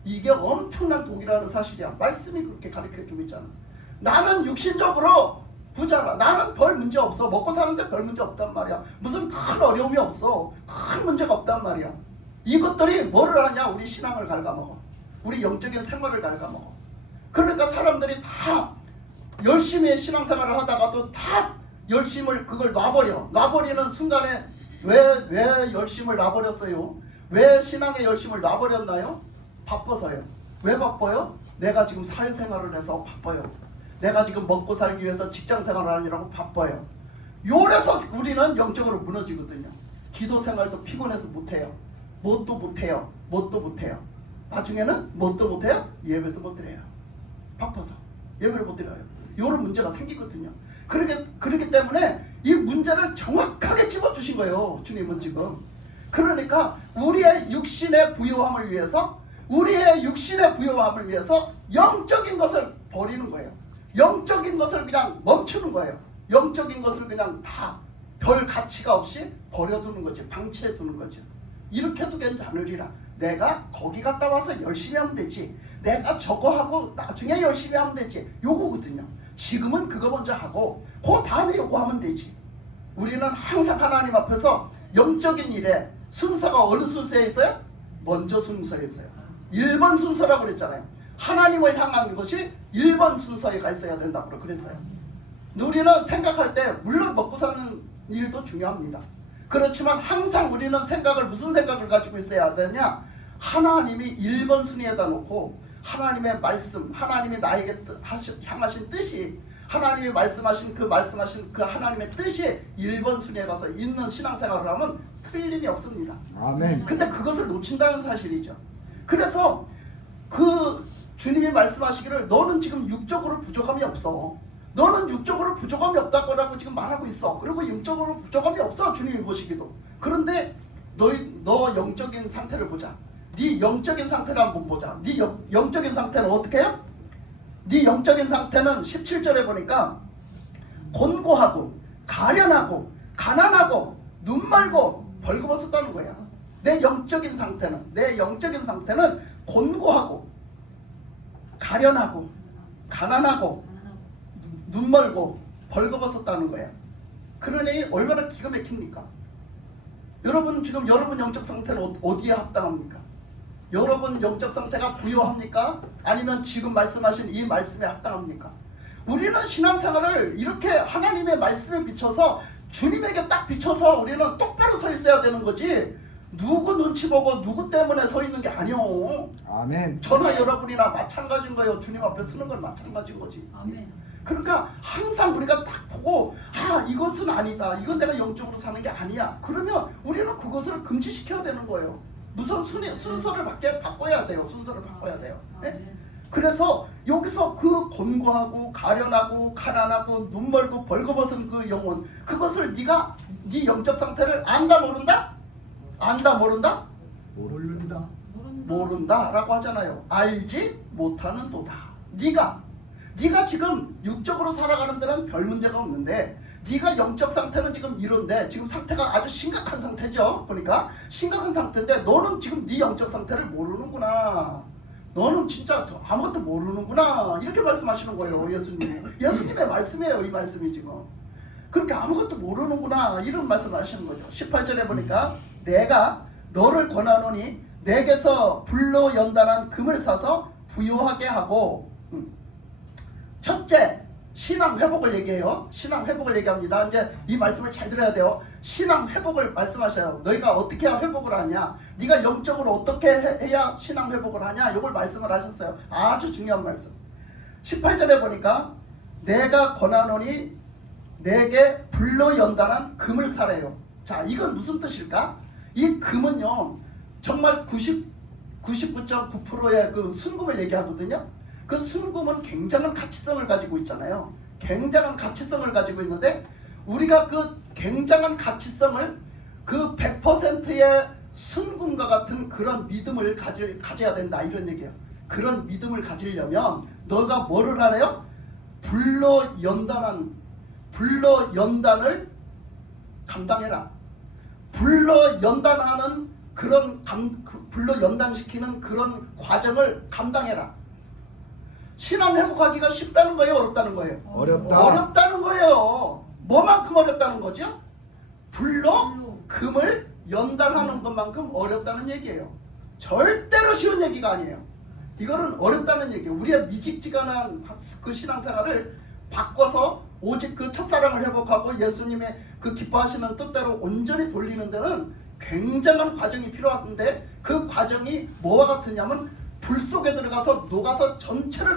이게 엄청난 독이라는 사실이야. 말씀이 그렇게 가르쳐 주고 있잖아. 나는 육신적으로 부자라. 나는 별 문제 없어. 먹고 사는데 별 문제 없단 말이야. 무슨 큰 어려움이 없어. 큰 문제가 없단 말이야. 이것들이 뭐를 하냐? 우리 신앙을 갉아먹어. 우리 영적인 생활을 갉아먹어. 그러니까 사람들이 다 열심히 신앙생활을 하다가도 다 열심을 그걸 놔버려. 놔버리는 순간에 왜 열심을 놔버렸어요? 왜 신앙의 열심을 놔버렸나요? 바빠서요. 왜 바빠요? 내가 지금 사회생활을 해서 바빠요. 내가 지금 먹고 살기 위해서 직장생활을 하느라고 바빠요. 요래서 우리는 영적으로 무너지거든요. 기도생활도 피곤해서 못해요. 뭣도 못해요. 나중에는 뭣도 못해요? 예배도 못 드려요. 바빠서 예배를 못 드려요. 요런 문제가 생기거든요. 그렇기 때문에 이 문제를 정확하게 집어주신 거예요. 주님은 지금. 그러니까 우리의 육신의 부요함을 위해서 영적인 것을 버리는 거예요. 영적인 것을 그냥 멈추는 거예요. 영적인 것을 그냥 다 별 가치가 없이 버려두는 거지. 방치해 두는 거죠. 이렇게 해도 괜찮으리라. 내가 거기 갔다 와서 열심히 하면 되지. 내가 저거 하고 나중에 열심히 하면 되지. 요거거든요. 지금은 그거 먼저 하고 그 다음에 요거 하면 되지. 우리는 항상 하나님 앞에서 영적인 일에 순서가 어느 순서에 있어요? 먼저 순서에 있어요. 1번 순서라고 그랬잖아요. 하나님을 향한 것이 1번 순서에 가 있어야 된다고 그랬어요. 우리는 생각할 때 물론 먹고 사는 일도 중요합니다. 그렇지만 항상 우리는 무슨 생각을 가지고 있어야 되냐? 하나님이 1번 순위에다 놓고 하나님의 말씀, 하나님이 나에게 향하신 뜻이 하나님이 말씀하신 그 하나님의 뜻이 1번 순위에 가서 있는 신앙생활을 하면 틀림이 없습니다. 아멘. 근데 그것을 놓친다는 사실이죠. 그래서 그 주님이 말씀하시기를 너는 지금 육적으로 부족함이 없어. 너는 육적으로 부족함이 없다고 지금 말하고 있어. 그리고 영적으로 부족함이 없어. 주님이 보시기도. 그런데 너 영적인 상태를 보자. 네 영적인 상태를 한번 보자. 네 영적인 상태는 어떻게 해요? 네 영적인 상태는 17절에 보니까 곤고하고 가련하고 가난하고 눈 말고 벌거벗었다는 거야. 내 영적인 상태는 곤고하고 가련하고 가난하고 눈 멀고 벌거벗었다는 거야. 그러니 얼마나 기가 막힙니까? 여러분 지금 여러분 영적 상태는 어디에 합당합니까? 여러분 영적 상태가 부요합니까? 아니면 지금 말씀하신 이 말씀에 합당합니까? 우리는 신앙생활을 이렇게 하나님의 말씀에 비춰서 주님에게 딱 비춰서 우리는 똑바로 서 있어야 되는 거지 누구 눈치 보고 누구 때문에 서 있는 게 아니오. 아멘. 저나 여러분이나 마찬가지인 거예요. 주님 앞에 서는 건 마찬가지인 거지. 아멘. 그러니까 항상 우리가 딱 보고 이것은 아니다. 이건 내가 영적으로 사는 게 아니야. 그러면 우리는 그것을 금지시켜야 되는 거예요. 무슨 순서를 바꿔야 돼요. 네? 그래서 여기서 그 곤고하고 가련하고 가난하고 눈 멀고 벌거벗은 그 영혼 그것을 네 영적 상태를 안다 모른다? 모른다 라고 하잖아요. 알지 못하는 도다. 네가 지금 육적으로 살아가는 데는 별 문제가 없는데 네가 영적 상태는 지금 이런데 지금 상태가 아주 심각한 상태죠. 보니까 심각한 상태인데 너는 지금 네 영적 상태를 모르는구나. 너는 진짜 아무것도 모르는구나. 이렇게 말씀하시는 거예요. 예수님의 말씀이에요. 이 말씀이 지금. 그렇게 아무것도 모르는구나. 이런 말씀을 하시는 거죠. 18절에 보니까 내가 너를 권하노니 내게서 불로 연단한 금을 사서 부요하게 하고 첫째, 신앙 회복을 얘기해요. 신앙 회복을 얘기합니다. 이제 이 말씀을 잘 들어야 돼요. 신앙 회복을 말씀하셔요. 너희가 어떻게 해야 회복을 하냐? 네가 영적으로 어떻게 해야 신앙 회복을 하냐? 이걸 말씀을 하셨어요. 아주 중요한 말씀. 18절에 보니까 내가 권하노니 내게 불로 연단한 금을 사래요. 자, 이건 무슨 뜻일까? 이 금은요, 정말 99.9%의 그 순금을 얘기하거든요. 그 순금은 굉장한 가치성을 가지고 있잖아요. 굉장한 가치성을 가지고 있는데 우리가 그 굉장한 가치성을 그 100%의 순금과 같은 그런 믿음을 가져야 된다 이런 얘기예요. 그런 믿음을 가지려면 너가 뭐를 하래요? 불로 연단을 감당해라. 불로 연단하는 불로 연단시키는 그런 과정을 감당해라. 신앙 회복하기가 쉽다는 거예요? 어렵다는 거예요? 어렵다는 거예요. 뭐만큼 어렵다는 거죠? 불로 금을 연단하는 것만큼 어렵다는 얘기예요. 절대로 쉬운 얘기가 아니에요. 이거는 어렵다는 얘기예요. 우리의 미직지근한 그 신앙생활을 바꿔서 오직 그 첫사랑을 회복하고 예수님의 그 기뻐하시는 뜻대로 온전히 돌리는 데는 굉장한 과정이 필요한데 그 과정이 뭐와 같으냐면 불 속에 들어가서 녹아서 전체를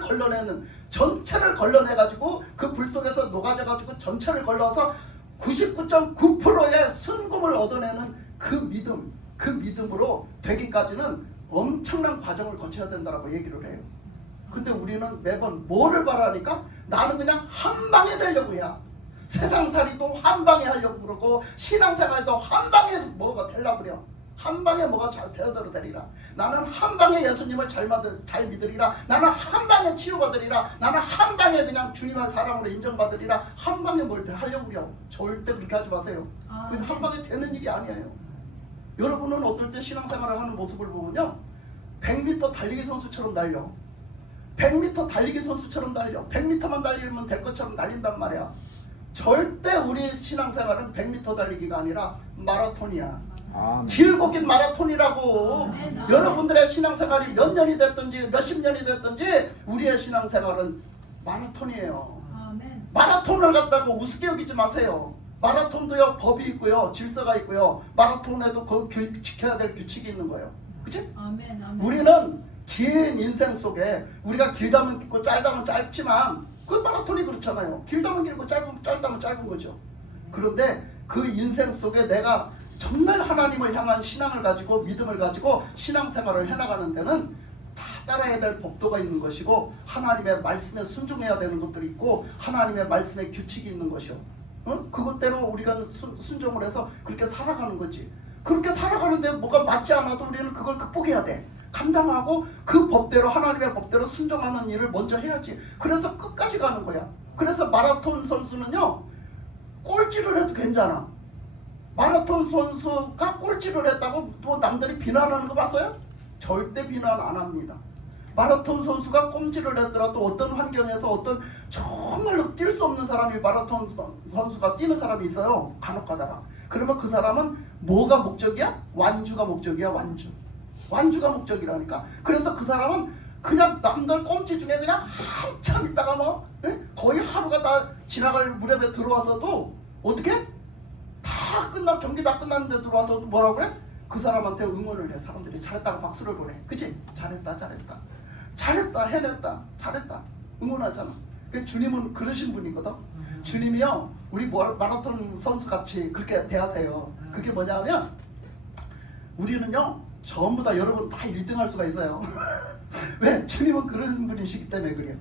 걸러내가지고 그 불 속에서 녹아져가지고 전체를 걸러서 99.9%의 순금을 얻어내는 그 믿음으로 되기까지는 엄청난 과정을 거쳐야 된다고 얘기를 해요. 근데 우리는 매번 뭐를 바라니까 나는 그냥 한 방에 되려고 해야 세상살이도 한 방에 하려고 그러고 신앙생활도 한 방에 뭐가 되려고 그래요. 한 방에 뭐가 잘 되어대로 되리라. 나는 한 방에 예수님을 잘 믿으리라. 나는 한 방에 치유받으리라. 나는 한 방에 그냥 주님의 사람으로 인정받으리라. 한 방에 뭘 하려고 그래요. 절대 그렇게 하지 마세요. 그게 한 방에 되는 일이 아니에요. 여러분은 어떨 때 신앙생활을 하는 모습을 보면요, 100m 달리기 선수처럼 달려. 100m 달리기 선수처럼 달려. 100m만 달리면 될 것처럼 달린단 말이야. 절대 우리 신앙생활은 100m 달리기가 아니라 마라톤이야. 길고 긴 마라톤이라고. 여러분들의 신앙생활이 몇 년이 됐든지 몇십 년이 됐든지 우리의 신앙생활은 마라톤이에요. 마라톤을 갖다가 우습게 여기지 마세요. 마라톤도요 법이 있고요, 질서가 있고요, 마라톤에도 그 지켜야 될 규칙이 있는 거예요. 그치? 우리는 긴 인생 속에 우리가 길다면 길고 짧다면 짧지만 그 마라톤이 그렇잖아요. 길다면 길고 짧다면 짧은 거죠. 그런데 그 인생 속에 내가 정말 하나님을 향한 신앙을 가지고 믿음을 가지고 신앙생활을 해나가는 데는 다 따라야 될 법도가 있는 것이고 하나님의 말씀에 순종해야 되는 것들이 있고 하나님의 말씀에 규칙이 있는 것이요. 그것대로 우리가 순종을 해서 그렇게 살아가는 거지. 그렇게 살아가는데 뭐가 맞지 않아도 우리는 그걸 극복해야 돼. 감당하고 그 법대로 하나님의 법대로 순종하는 일을 먼저 해야지. 그래서 끝까지 가는 거야. 그래서 마라톤 선수는요, 꼴찌를 해도 괜찮아. 마라톤 선수가 꼴찌를 했다고 또 남들이 비난하는 거 봤어요? 절대 비난 안 합니다. 마라톤 선수가 꼼지를 했더라도 어떤 환경에서 어떤 정말로 뛸 수 없는 사람이 마라톤 선수가 뛰는 사람이 있어요. 간혹 가다가. 그러면 그 사람은 뭐가 목적이야? 완주가 목적이야. 완주가 목적이라니까. 그래서 그 사람은 그냥 남들 꼼지 중에 그냥 한참 있다가 뭐 거의 하루가 다 지나갈 무렵에 들어와서도 어떻게? 경기 다 끝났는데 들어와서 뭐라고 그래? 그 사람한테 응원을 해. 사람들이 잘했다고 박수를 보내. 그치? 잘했다 해냈다 잘했다 응원하잖아. 주님은 그러신 분이거든. 주님이요 우리 마라톤 선수 같이 그렇게 대하세요. 그게 뭐냐면 우리는요 전부 다 여러분 다 1등 할 수가 있어요. 왜? 주님은 그런 분이시기 때문에 그래요.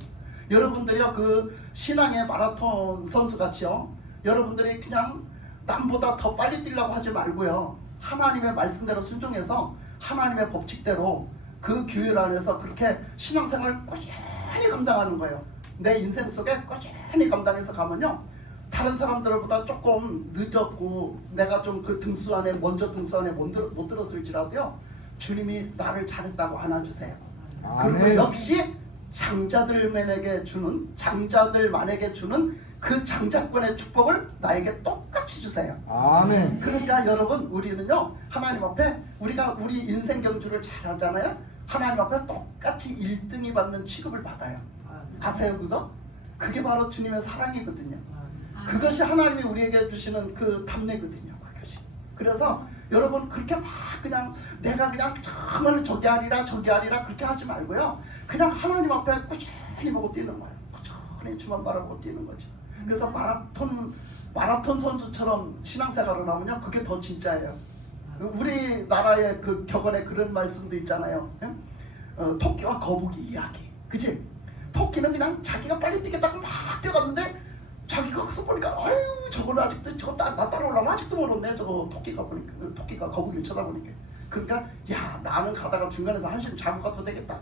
여러분들이요 그 신앙의 마라톤 선수 같이요, 여러분들이 그냥 남보다 더 빨리 뛰려고 하지 말고요, 하나님의 말씀대로 순종해서 하나님의 법칙대로 그 규율 안에서 그렇게 신앙생활을 꾸준히 감당하는 거예요. 내 인생 속에 꾸준히 감당해서 가면요, 다른 사람들보다 조금 늦었고 내가 좀 그 등수 안에 먼저 등수 안에 못 들었을지라도요, 주님이 나를 잘했다고 안아주세요. 그리고 역시 장자들만에게 주는 그 장자권의 축복을 나에게 똑같이 주세요. 아멘. 그러니까 여러분 우리는요 하나님 앞에 우리 인생 경주를 잘 하잖아요. 하나님 앞에 똑같이 1등이 받는 취급을 받아요. 아세요 그거? 그게 바로 주님의 사랑이거든요. 그것이 하나님이 우리에게 주시는 그 답례거든요. 그것이. 그래서 여러분 그렇게 막 그냥 내가 그냥 정말 저기 하리라 그렇게 하지 말고요, 그냥 하나님 앞에 꾸준히 보고 뛰는 거예요. 꾸준히 주만 바라보고 뛰는 거죠. 그래서 마라톤 선수처럼 신앙생활을 하면요 그게 더 진짜예요. 우리나라의 그 격언에 그런 말씀도 있잖아요. 토끼와 거북이 이야기. 그치? 토끼는 그냥 자기가 빨리 뛰겠다고 막 뛰어갔는데 자기가 가서 보니까 아유 저거는 아직도 저거 나 따라오려면 아직도 멀었네. 저거 토끼가 보니까 토끼가 거북이를 쳐다보니까. 그러니까 야 나는 가다가 중간에서 한심 자고 가도 되겠다.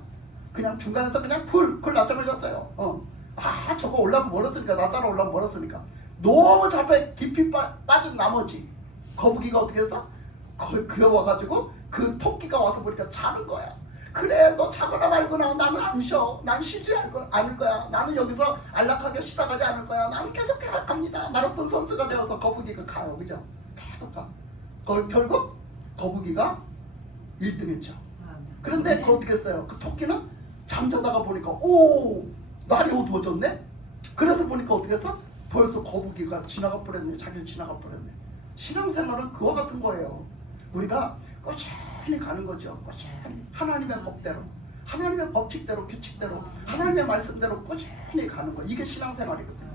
그냥 중간에서 그냥 쿨 낮잠을 잤어요. 아 저거 올라면 멀었으니까 나 따라 올라면 멀었으니까 너무 잡에 깊이 빠진 나머지 거북이가 어떻게 했어? 그거 와가지고 그 토끼가 와서 보니까 자는 거야. 그래 너 자거나 말거나 나는 안 쉬어. 난 쉬지 않을 거야. 나는 여기서 안락하게 쉬다 가지 않을 거야. 나는 계속 갑니다. 마라톤 선수가 되어서 거북이가 가요. 그죠? 계속 가. 결국 거북이가 1등 했죠. 그런데 그 어떻게 했어요? 그 토끼는 잠자다가 보니까 오 날이 어두워졌네? 그래서 보니까 어떻게 했어? 벌써 거북이가 지나가 버렸네. 자기를 지나가 버렸네. 신앙생활은 그와 같은 거예요. 우리가 꾸준히 가는 거죠. 꾸준히 하나님의 법대로, 하나님의 법칙대로, 규칙대로, 하나님의 말씀대로 꾸준히 가는 거. 이게 신앙생활이거든요.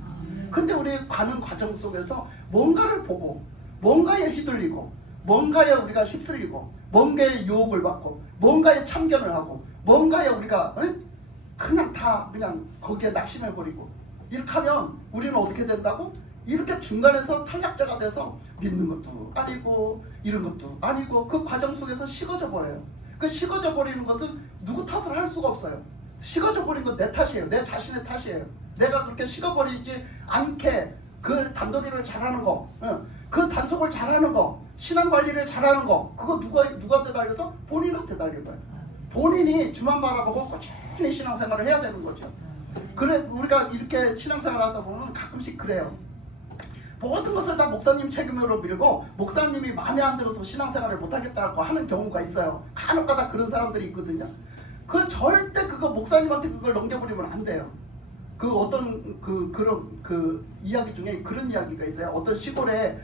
근데 우리 가는 과정 속에서 뭔가를 보고, 뭔가에 휘둘리고, 뭔가에 우리가 휩쓸리고, 뭔가에 유혹을 받고, 뭔가에 참견을 하고, 뭔가에 우리가 그냥 거기에 낙심해버리고, 이렇게 하면 우리는 어떻게 된다고? 이렇게 중간에서 탈락자가 돼서 믿는 것도 아니고 이런 것도 아니고 그 과정 속에서 식어져 버려요. 그 식어져 버리는 것은 누구 탓을 할 수가 없어요. 식어져 버린 건 내 탓이에요. 내 자신의 탓이에요. 내가 그렇게 식어버리지 않게 그 단도리를 잘하는 거, 그 단속을 잘하는 거, 신앙관리를 잘하는 거, 그거 누구한테 달려서? 본인한테 달린 거예요. 본인이 주만 바라보고 꾸준히 신앙생활을 해야 되는 거죠. 그래 우리가 이렇게 신앙생활 하다 보면 가끔씩 그래요. 모든 것을 다 목사님 책임으로 밀고 목사님이 마음에 안 들어서 신앙생활을 못하겠다고 하는 경우가 있어요. 간혹가다 그런 사람들이 있거든요. 그 절대 그거 목사님한테 그걸 넘겨버리면 안 돼요. 그 어떤 그런 이야기 중에 그런 이야기가 있어요. 어떤 시골에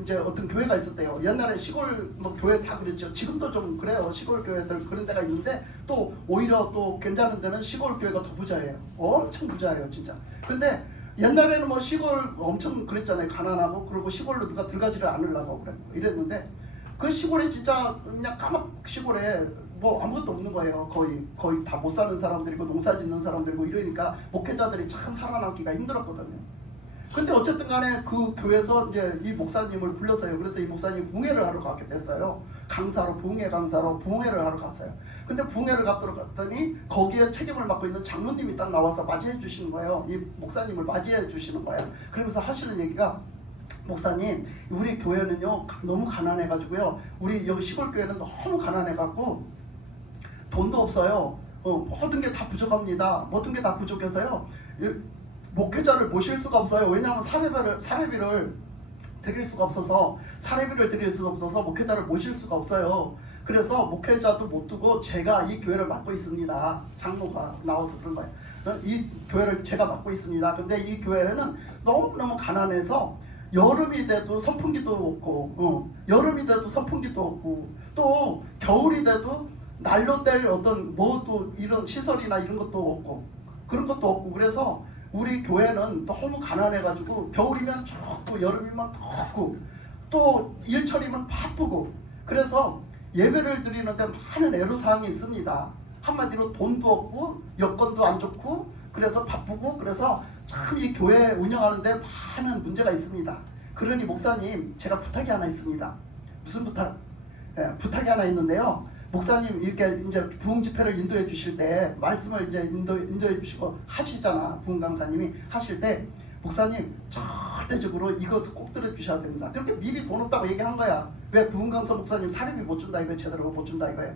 이제 어떤 교회가 있었대요. 옛날에 시골 교회 다 그랬죠. 지금도 좀 그래요. 시골 교회들 그런 데가 있는데 또 오히려 또 괜찮은 데는 시골 교회가 더 부자예요. 엄청 부자예요, 진짜. 근데 옛날에는 시골 엄청 그랬잖아요. 가난하고 그리고 시골로 누가 들어가지를 않으려고 그래 이랬는데 그 시골에 진짜 그냥 까맣 시골에 아무것도 없는 거예요. 거의 다 못 사는 사람들이고 농사 짓는 사람들이고 이러니까 목회자들이 참 살아남기가 힘들었거든요. 근데 어쨌든 간에 그 교회에서 이제 이 목사님을 불렀어요. 그래서 이 목사님 부흥회를 하러 가게 됐어요. 부흥회 강사로 부흥회를 하러 갔어요. 근데 부흥회를 갔더니 거기에 책임을 맡고 있는 장로님이 딱 나와서 맞이해 주시는 거예요. 이 목사님을 맞이해 주시는 거예요. 그러면서 하시는 얘기가 목사님 우리 교회는요 너무 가난해가지고요. 우리 여기 시골 교회는 너무 가난해갖고 돈도 없어요. 모든 게 다 부족합니다. 모든 게 다 부족해서요. 목회자를 모실 수가 없어요. 왜냐하면 사례비를 드릴 수가 없어서 목회자를 모실 수가 없어요. 그래서 목회자도 못 두고 제가 이 교회를 맡고 있습니다. 장로가 나와서 그런 거예요. 이 교회를 제가 맡고 있습니다. 근데 이 교회는 너무너무 가난해서 여름이 돼도 선풍기도 없고 여름이 돼도 선풍기도 없고 또 겨울이 돼도 날로 뗄 어떤 또 이런 시설이나 이런 것도 없고 그런 것도 없고 그래서 우리 교회는 너무 가난해가지고 겨울이면 춥고 여름이면 덥고 또 일철이면 바쁘고 그래서 예배를 드리는데 많은 애로사항이 있습니다. 한마디로 돈도 없고 여건도 안 좋고 그래서 바쁘고 그래서 참 이 교회 운영하는데 많은 문제가 있습니다. 그러니 목사님 제가 부탁이 하나 있습니다. 무슨 부탁? 부탁이 하나 있는데요. 목사님 이렇게 이제 부흥 집회를 인도해 주실 때 말씀을 이제 인도해 주시고 하시잖아. 부흥 강사님이 하실 때 목사님 절대적으로 이것을 꼭 들어 주셔야 됩니다. 그렇게 미리 돈 없다고 얘기한 거야. 왜 부흥 강사 목사님 사례비 못 준다 이거야. 제대로 못 준다 이거야.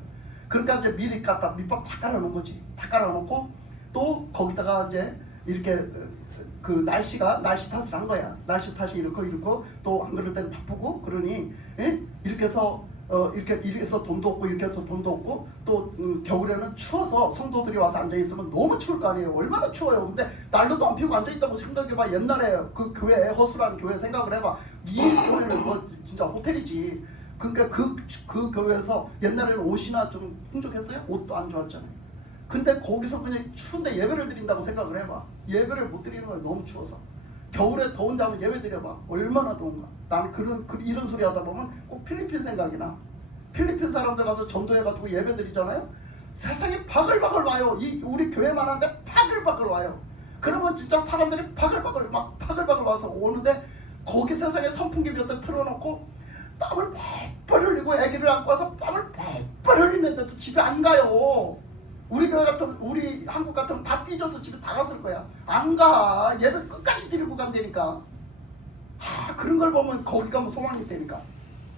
그러니까 이제 미리 갖다 밑밥 다 깔아놓은 거지. 다 깔아놓고 또 거기다가 이제 이렇게 그 날씨 탓을 한 거야. 날씨 탓이 이렇고 또 안 그럴 때는 바쁘고 그러니 이렇게 해서 이렇게 해서 돈도 없고 이렇게 해서 돈도 없고 또 겨울에는 추워서 성도들이 와서 앉아 있으면 너무 추울 거 아니에요. 얼마나 추워요. 근데 난로도 안 피우고 앉아 있다고 생각해봐. 옛날에 그 교회 허술한 교회 생각을 해봐. 이 교회는 진짜 호텔이지. 그러니까 그 교회에서 옛날에는 옷이나 좀 풍족했어요. 옷도 안 좋았잖아요. 근데 거기서 그냥 추운데 예배를 드린다고 생각을 해봐. 예배를 못 드리는 거야. 너무 추워서. 겨울에 더운 다음에 예배 드려봐. 얼마나 더운가. 나는 이런 소리 하다 보면 꼭 필리핀 생각이 나. 필리핀 사람들 가서 전도해가지고 예배 드리잖아요. 세상이 바글바글 와요. 우리 교회만 한데 바글바글 와요. 그러면 진짜 사람들이 바글바글 막 바글바글 와서 오는데 거기 세상에 선풍기 몇 대 틀어놓고 땀을 펄펄 흘리고 애기를 안고 와서 땀을 펄펄 흘리는데도 집에 안 가요. 우리 교회 같으면, 우리 한국 같으면 다 삐져서 집에 다 갔을 거야. 안 가. 예배 끝까지 드리고 간다니까. 그런 걸 보면 거기 가면 소망이 있다니까.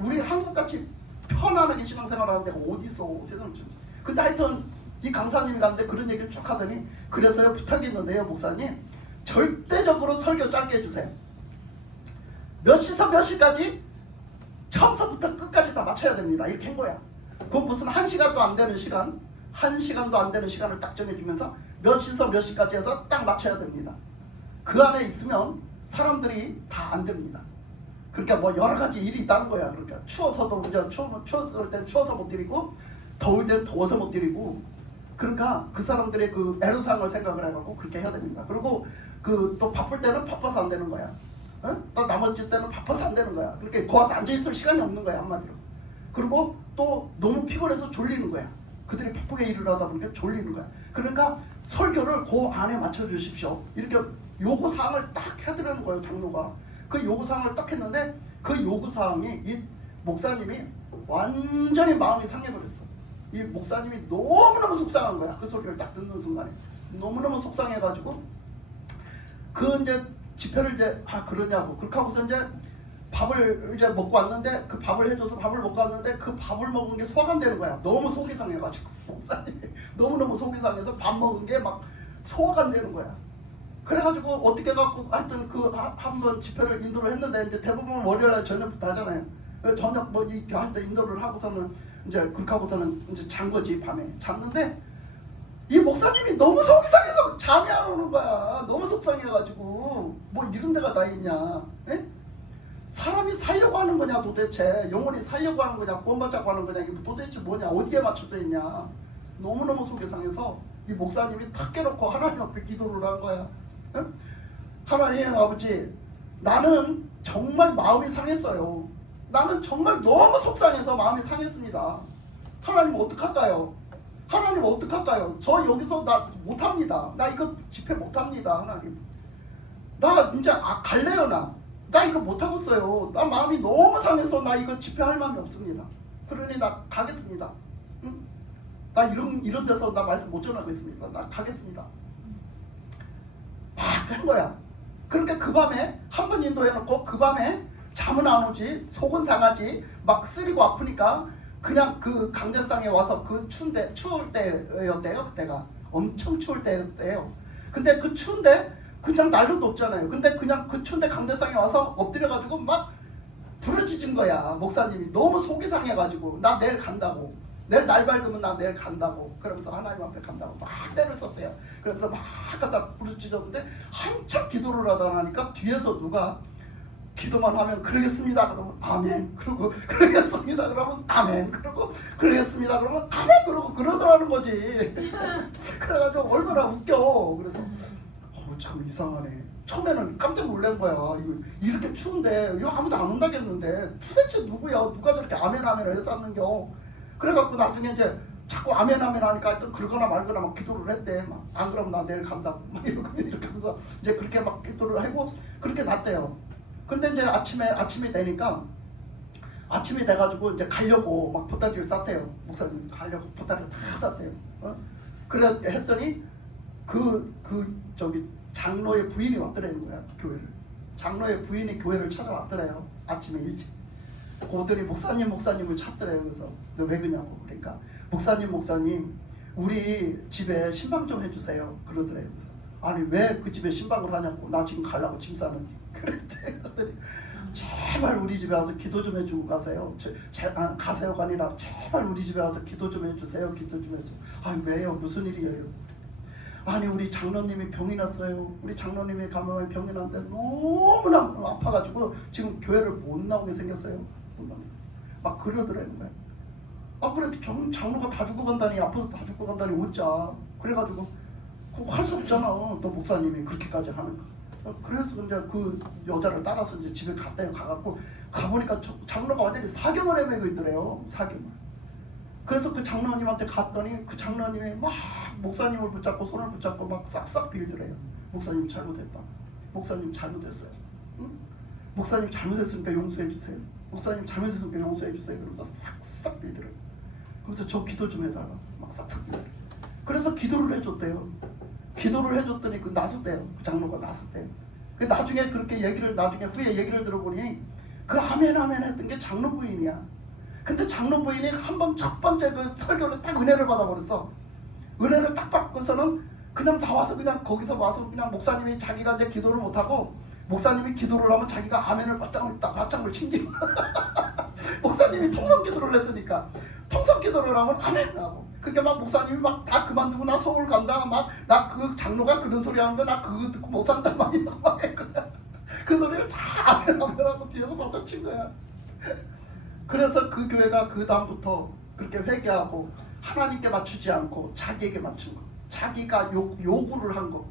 우리 한국같이 편안하게 신앙생활 하는 데가 어디 있어, 세상 전. 근데 하여튼 이 강사님이 갔는데 그런 얘기를 쭉 하더니, 그래서요, 부탁이 있는데요, 목사님, 절대적으로 설교 짧게 해주세요. 몇 시서 몇 시까지 처음서부터 끝까지 다 맞춰야 됩니다. 이렇게 한 거야. 그건 무슨 1시간도 안 되는 시간, 1시간도 안 되는 시간을 딱 정해주면서 몇 시서 몇 시까지 해서 딱 맞춰야 됩니다. 그 안에 있으면 사람들이 다 안 됩니다. 그러니까 뭐 여러 가지 일이 있다는 거야. 그러니까 추워서도 이제 추웠을 땐 추워서 못 드리고, 더울 땐 더워서 못 드리고, 그러니까 그 사람들의 그 애로사항을 생각을 해갖고 그렇게 해야 됩니다. 그리고 그 또 바쁠 때는 바빠서 안 되는 거야. 또 나머지 때는 바빠서 안 되는 거야. 그렇게 거기서 앉아있을 시간이 없는 거야, 한마디로. 그리고 또 너무 피곤해서 졸리는 거야. 그들이 바쁘게 일을 하다 보니까 졸리는 거야. 그러니까 설교를 그 안에 맞춰주십시오. 이렇게 요구사항을 딱 해드리는 거예요, 장로가. 그 요구사항을 딱 했는데 그 요구사항이 이 목사님이 완전히 마음이 상해버렸어. 이 목사님이 너무너무 속상한 거야. 그 소리를 딱 듣는 순간에 너무너무 속상해가지고 그 이제 집회를 이제 그러냐고 그렇게 하고서 이제 밥을 이제 먹고 왔는데, 그 밥을 해줘서 밥을 먹고 왔는데 그 밥을 먹은 게 소화가 안 되는 거야. 너무 속이 상해가지고 목사님이 너무너무 속이 상해서 밥 먹은 게 막 소화가 안 되는 거야. 그래가지고 어떻게 갖고 하여튼 그 한 번 집회를 인도를 했는데, 이제 대부분 월요일날 저녁부터 하잖아요. 저녁 뭐 이렇게 하여튼 인도를 하고서는 이제 그렇게 하고서는 이제 잔 거지. 밤에 잤는데 이 목사님이 너무 속이 상해서 잠이 안 오는 거야. 너무 속상해가지고 뭐 이런 데가 다 있냐. 에? 사람이 살려고 하는 거냐 도대체, 영혼이 살려고 하는 거냐, 구원받자고 하는 거냐, 이게 도대체 뭐냐, 어디에 맞춰져 있냐. 너무너무 속이 상해서 이 목사님이 탁 깨놓고 하나님 앞에 기도를 한 거야. 응? 하나님 아버지, 나는 정말 마음이 상했어요. 나는 정말 너무 속상해서 마음이 상했습니다. 하나님 어떡할까요? 하나님 어떡할까요? 저 여기서 나 못합니다. 나 이거 집회 못합니다. 하나님, 나 이제 갈래요. 나 이거 못하겠어요. 나 마음이 너무 상해서 나 이거 집회할 마음이 없습니다. 그러니 나 가겠습니다. 응? 나 이런 데서 나 말씀 못 전하겠습니다. 나 가겠습니다. 막 한 거야. 그러니까 그 밤에 한 번 인도해놓고 그 밤에 잠은 안 오지, 속은 상하지, 막 쓰리고 아프니까 그냥 그 강대상에 와서 그 추울 때였대요. 그때가 엄청 추울 때였대요. 근데 그 추운데 그냥 난로도 없잖아요. 근데 그냥 그 추운데 강대상에 와서 엎드려가지고 막 부르짖은 거야. 목사님이 너무 속이 상해가지고 나 내일 간다고, 내일 날 밝으면 나 내일 간다고, 그러면서 하나님 앞에 간다고 막 때를 썼대요. 그러면서 막 갖다 부르짖었는데 한참 기도를 하다 나니까 뒤에서 누가 기도만 하면 그러겠습니다 그러면 아멘, 그러고 그러겠습니다 그러면 아멘, 그러고 그러겠습니다 그러면 아멘, 그러고 그러더라는 거지. 그래가지고 얼마나 웃겨. 그래서 참 이상하네. 처음에는 깜짝 놀란 거야. 이렇게 추운데 이거 아무도 안 온다겠는데 도대체 누구야, 누가 저렇게 아멘 아멘을 했었는겨. 그래갖고 나중에 이제 자꾸 아멘 아멘 하니까 하여튼 그러거나 말거나 막 기도를 했대. 막 안 그러면 나 내일 간다고 막 이렇게 하면서 이제 그렇게 막 기도를 하고 그렇게 났대요. 근데 이제 아침이 되니까, 아침이 돼가지고 이제 가려고 막 보따리를 쌌대요. 목사님이 가려고 보따리를 다 쌌대요. 그래 했더니 저기 장로의 부인이 왔더라는 거야, 교회를. 장로의 부인이 교회를 찾아왔더래요. 아침에 일찍. 그러더니 목사님을 찾더래요. 그래서 너 왜 그러냐고. 그러니까 목사님 우리 집에 신방 좀 해주세요. 그러더래요. 그래서 아니 왜 그 집에 신방을 하냐고. 나 지금 가려고 짐 싸는데. 그랬대. 그랬더니 제발 우리 집에 와서 기도 좀 해주고 가세요. 가세요가 아니라 제발 우리 집에 와서 기도 좀 해주세요. 기도 좀 해주세요. 아니 왜요? 무슨 일이에요? 아니 우리 장로님이 병이 났어요. 우리 장로님이 감염에 병이 났는데 너무나 아파가지고 지금 교회를 못 나오게 생겼어요. 못 나오게 생겼어요. 막 그러더라는 거야. 그래 장로가 다 죽어간다니, 아파서 다 죽어간다니 어쩌. 그래가지고 할 수 없잖아. 또 목사님이 그렇게까지 하는 거. 그래서 이제 그 여자를 따라서 이제 집에 갔대요. 가갖고 가보니까 장로가 완전히 사경을 헤매고 있더래요. 사경을. 그래서 그 장로님한테 갔더니 그 장로님이 막 목사님을 붙잡고 손을 붙잡고 막 싹싹 빌더래요. 목사님 잘못했다. 목사님 잘못했어요. 응? 목사님 잘못했으니까 용서해 주세요. 목사님 잘못했으니까 용서해 주세요. 그러면서 싹싹 빌더래요. 그래서 저 기도 좀 해달라. 막 싹싹 빌더래요. 그래서 기도를 해줬대요. 기도를 해줬더니 그 나섰대요. 그 장로가 나섰대요. 그 나중에 그렇게 나중에 후에 얘기를 들어보니 그 아멘 아멘 했던 게 장로 부인이야. 근데 장로 부인이 첫 번째 그 설교를 딱 은혜를 받아버렸어. 은혜를 딱 받고서는 그냥 다 와서 그냥 거기서 와서 그냥 목사님이 자기가 이제 기도를 못하고 목사님이 기도를 하면 자기가 아멘을 바짝을 친기 목사님이 통성 기도를 했으니까 통성 기도를 하면 아멘 하고 그러니까 막 목사님이 막 다 그만두고 나 서울 간다 막 나 그 장로가 그런 소리 하는 거 나 그거 듣고 못 산다 막 이러고 막 했거든. 그 소리를 다 아멘 아멘 하고 뒤에서 바짝 친 거야. 그래서 그 교회가 그 다음부터 그렇게 회개하고 하나님께 맞추지 않고 자기에게 맞춘 거. 자기가 요구를 한 거.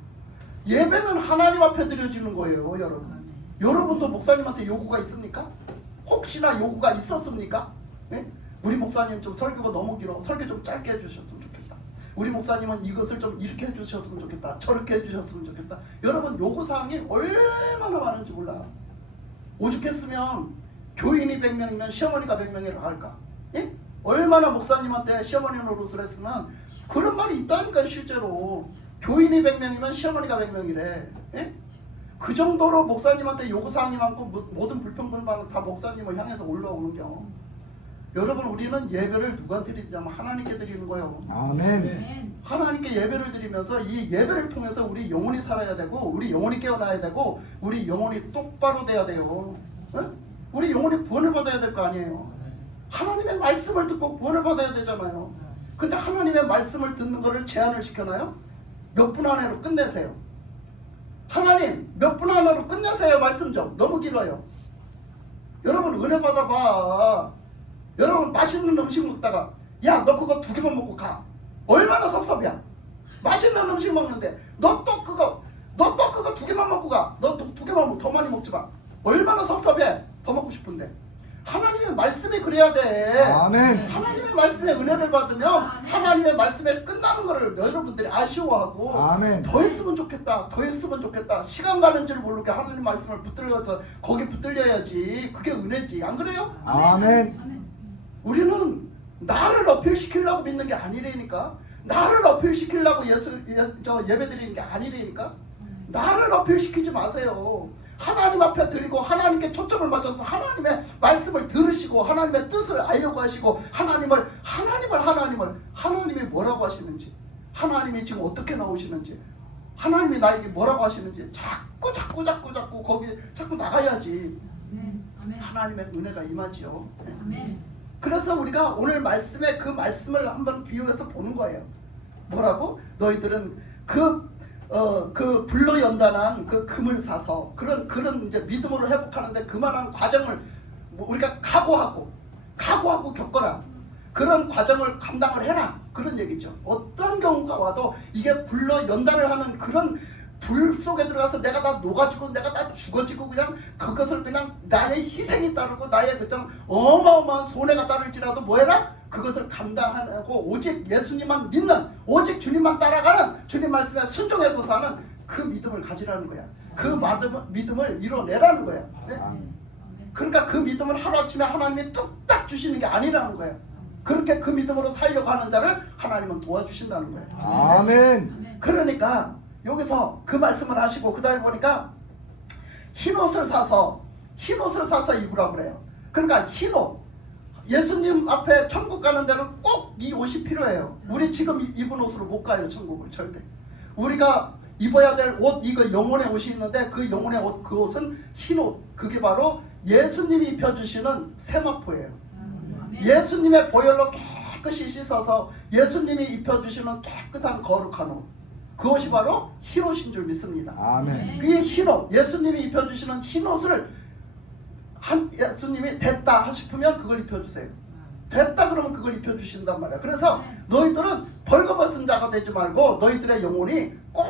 예배는 하나님 앞에 드려지는 거예요, 여러분. 여러분도 목사님한테 요구가 있습니까? 혹시나 요구가 있었습니까? 네? 우리 목사님 좀 설교가 너무 길어. 설교 좀 짧게 해주셨으면 좋겠다. 우리 목사님은 이것을 좀 이렇게 해주셨으면 좋겠다. 저렇게 해주셨으면 좋겠다. 여러분 요구사항이 얼마나 많은지 몰라. 오죽했으면 교인이 100명이면 시어머니가 100명이라고 할까? 예? 얼마나 목사님한테 시어머니 노릇을 했으면 그런 말이 있다니까 실제로. 교인이 100명이면 시어머니가 100명이래. 예? 그 정도로 목사님한테 요구사항이 많고 모든 불평불만은 다 목사님을 향해서 올라오는 경우. 여러분 우리는 예배를 누구한테 드리냐면 하나님께 드리는 거예요. 아멘. 하나님께 예배를 드리면서 이 예배를 통해서 우리 영혼이 살아야 되고 우리 영혼이 깨어나야 되고 우리 영혼이 똑바로 돼야 돼요. 예? 우리 영혼이 구원을 받아야 될 거 아니에요. 하나님의 말씀을 듣고 구원을 받아야 되잖아요. 근데 하나님의 말씀을 듣는 거를 제한을 시켜놔요? 몇 분 안으로 끝내세요. 하나님 몇 분 안으로 끝내세요. 말씀 좀. 너무 길어요. 여러분 은혜 받아봐. 여러분 맛있는 음식 먹다가 야 너 그거 2개만 먹고 가. 얼마나 섭섭이야. 맛있는 음식 먹는데 너 또 그거 2개만 먹고 가. 너 2개만 먹고 더 많이 먹지 마. 얼마나 섭섭해. 더 먹고 싶은데. 하나님의 말씀이 그래야 돼. 아멘. 하나님의 말씀에 은혜를 받으면 하나님의 말씀에 끝나는 거를 여러분들이 아쉬워하고 아멘. 더 했으면 좋겠다. 더 했으면 좋겠다. 시간 가는 줄 모르게 하나님 말씀을 붙들려서 거기 붙들려야지. 그게 은혜지. 안 그래요? 아멘. 우리는 나를 어필시키려고 믿는 게 아니라니까. 나를 어필시키려고 예배 드리는 게 아니라니까. 나를 어필시키지 마세요. 하나님 앞에 드리고 하나님께 초점을 맞춰서 하나님의 말씀을 들으시고 하나님의 뜻을 알려고 하시고 하나님이 뭐라고 하시는지, 하나님이 지금 어떻게 나오시는지, 하나님이 나에게 뭐라고 하시는지 자꾸 거기 자꾸 나가야지. 하나님의 은혜가 임하지요. 그래서 우리가 오늘 말씀에 그 말씀을 한번 비유해서 보는 거예요. 뭐라고? 너희들은 그 불로 연단한 그 금을 사서 그런 이제 믿음으로 회복하는데 그만한 과정을 우리가 각오하고 겪어라. 그런 과정을 감당을 해라. 그런 얘기죠. 어떤 경우가 와도 이게 불로 연단을 하는 그런 불 속에 들어가서 내가 다 녹아지고 내가 다 죽어지고 그냥 그것을 그냥 나의 희생이 따르고 나의 그냥 어마어마한 손해가 따를지라도 뭐해라? 그것을 감당하고 오직 예수님만 믿는 오직 주님만 따라가는 주님 말씀에 순종해서 사는 그 믿음을 가지라는 거야. 그 믿음을 이뤄내라는 거야. 네? 그러니까 그 믿음을 하루아침에 하나님이 뚝딱 주시는 게 아니라는 거야. 그렇게 그 믿음으로 살려고 하는 자를 하나님은 도와주신다는 거야. 아멘. 그러니까 여기서 그 말씀을 하시고 그 다음에 보니까 흰옷을 사서 입으라고 그래요. 그러니까 흰옷, 예수님 앞에 천국 가는 데는 꼭 이 옷이 필요해요. 우리 지금 입은 옷으로 못 가요. 천국을 절대. 우리가 입어야 될 옷, 이거 영혼의 옷이 있는데 그 영혼의 옷, 그 옷은 흰옷. 그게 바로 예수님이 입혀주시는 세마포예요. 예수님의 보혈로 깨끗이 씻어서 예수님이 입혀주시는 깨끗한 거룩한 옷. 그것이 바로 흰옷인 줄 믿습니다. 아멘. 이 흰옷, 예수님이 입혀주시는 흰옷을 예수님이 됐다 싶으면 그걸 입혀주세요. 됐다 그러면 그걸 입혀주신단 말이야. 그래서 너희들은 벌거벗은 자가 되지 말고 너희들의 영혼이 꼭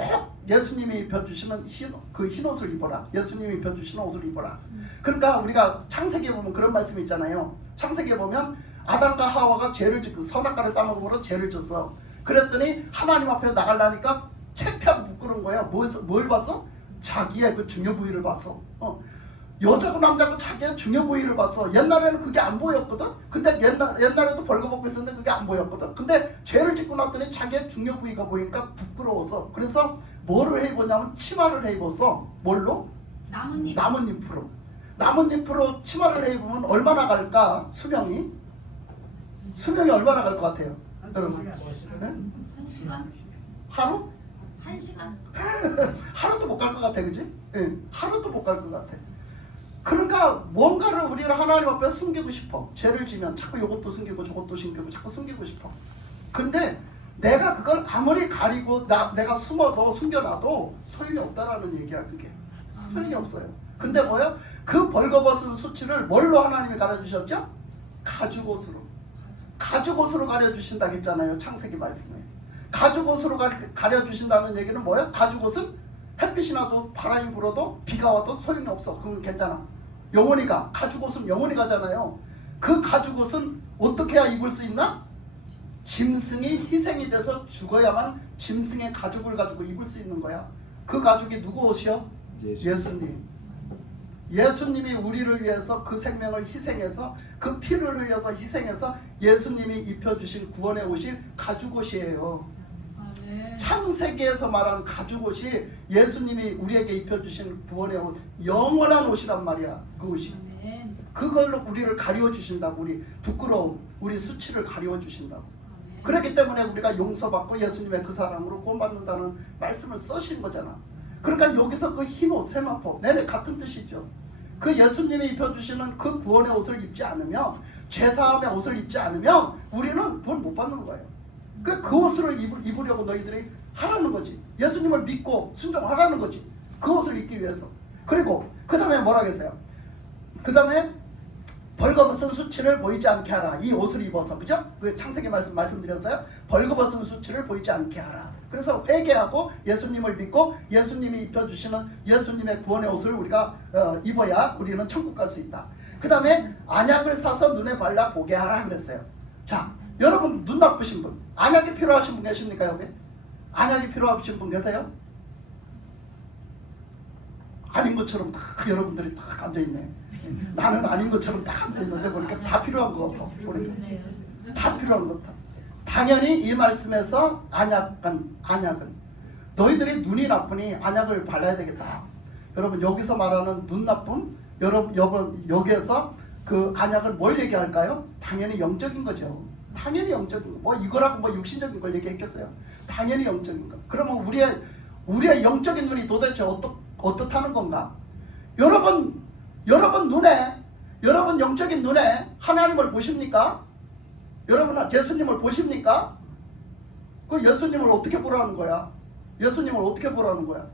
예수님이 입혀주시는 그 흰옷을 입어라. 예수님이 입혀주시는 옷을 입어라. 그러니까 우리가 창세기에 보면 그런 말씀이 있잖아요. 창세기에 보면 아담과 하와가 죄를 짓고 선악과를 따먹음으로 죄를 졌어. 그랬더니 하나님 앞에 나가려니까 창피하고 부끄러운 거야. 뭘 봤어? 자기의 그 중요 부위를 봤어. 여자고 남자고 자기의 중요 부위를 봤어. 옛날에는 그게 안 보였거든. 근데 옛날에도 벌거벗고 있었는데 그게 안 보였거든. 근데 죄를 짓고 났더니 자기의 중요 부위가 보이니까 부끄러워서, 그래서 뭐를 해 입었냐면 치마를 해 입었어. 뭘로? 나뭇잎. 나뭇잎으로. 나뭇잎으로 치마를 해 입으면 얼마나 갈까? 수명이 얼마나 갈 것 같아요, 여러분? 네? 1시간? 하루? 1시간? 하루도 못 갈 것 같아, 그지? 예, 하루도 못 갈 것 같아. 그러니까 뭔가를 우리는 하나님 앞에 숨기고 싶어. 죄를 지면 자꾸 이것도 숨기고 저것도 숨기고 자꾸 숨기고 싶어. 근데 내가 그걸 아무리 가리고 내가 숨어도 숨겨놔도 소용이 없다라는 얘기야. 그게 소용이 없어요. 근데 뭐요? 그 벌거벗은 수치를 뭘로 하나님이 가려주셨죠? 가죽옷으로. 가죽옷으로 가려주신다고 했잖아요, 창세기 말씀에. 가죽옷으로 가려주신다는 얘기는 뭐예요? 가죽옷은 햇빛이 나도 바람이 불어도 비가 와도 소용이 없어. 그건 괜찮아. 영원히 가. 가죽옷은 영원히 가잖아요. 그 가죽옷은 어떻게 해야 입을 수 있나? 짐승이 희생이 돼서 죽어야만 짐승의 가죽을 가지고 입을 수 있는 거야. 그 가죽이 누구 옷이요? 예수님. 예수님이 우리를 위해서 그 생명을 희생해서 그 피를 흘려서 희생해서 예수님이 입혀주신 구원의 옷이 가죽옷이에요. 네. 창세기에서 말한 가죽옷이 예수님이 우리에게 입혀주신 구원의 옷, 영원한 옷이란 말이야. 그 옷이. 아멘. 그걸로 우리를 가리워 주신다고. 우리 부끄러움, 우리 수치를 가리워 주신다고. 아멘. 그렇기 때문에 우리가 용서받고 예수님의 그 사랑으로 구원받는다는 말씀을 써신 거잖아. 그러니까 여기서 그 흰 옷, 세마포, 내내 같은 뜻이죠. 그 예수님이 입혀주시는 그 구원의 옷을 입지 않으면, 죄사함의 옷을 입지 않으면 우리는 구원 못 받는 거예요. 그 옷을 입으려고 너희들이 하라는 거지. 예수님을 믿고 순종하라는 거지. 그 옷을 입기 위해서. 그리고 그 다음에 뭐라 계세요? 그 다음에 벌거벗은 수치를 보이지 않게 하라. 이 옷을 입어서, 그죠? 그 창세기 말씀드렸어요. 벌거벗은 수치를 보이지 않게 하라. 그래서 회개하고 예수님을 믿고 예수님이 입혀주시는 예수님의 구원의 옷을 우리가 입어야 우리는 천국 갈 수 있다. 그 다음에 안약을 사서 눈에 발라 보게 하라 그랬어요. 자, 여러분 눈 나쁘신 분, 안약이 필요하신 분 계십니까? 여기? 안약이 필요하신 분 계세요? 아닌 것처럼 다 여러분들이 딱 앉아있네. 나는 아닌 것처럼 딱 앉아있는데 보니까 다 필요한 것 같아. 보니까 다 필요한 것 같아. 당연히 이 말씀에서 안약은 너희들이 눈이 나쁘니 안약을 발라야 되겠다. 여러분 여기서 말하는 눈 나쁨, 여러분 여기에서 그 안약을 뭘 얘기할까요? 당연히 영적인 거죠. 당연히 영적인 거. 뭐 이거라고 뭐 육신적인 걸 얘기했겠어요? 당연히 영적인 거. 그러면 우리의 영적인 눈이 도대체 어떻다는 건가? 여러분 눈에, 여러분 영적인 눈에 하나님을 보십니까? 여러분 예수님을 보십니까? 그 예수님을 어떻게 보라는 거야? 예수님을 어떻게 보라는 거야?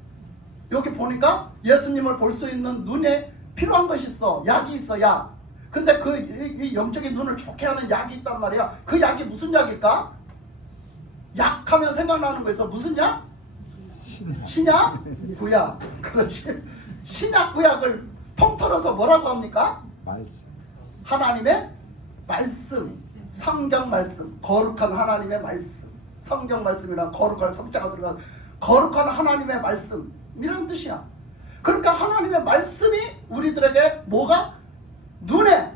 여기 보니까 예수님을 볼 수 있는 눈에 필요한 것이 있어. 약이 있어, 약. 근데 이 영적인 눈을 좋게 하는 약이 있단 말이야. 그 약이 무슨 약일까? 약하면 생각나는 거 있어. 무슨 약? 신약? 구약. 그렇지. 신약 구약을 통틀어서 뭐라고 합니까? 말씀. 하나님의 말씀. 성경 말씀. 거룩한 하나님의 말씀. 성경 말씀이란 거룩한 성자가 들어가서 거룩한 하나님의 말씀이라는 뜻이야. 그러니까 하나님의 말씀이 우리들에게 뭐가? 눈에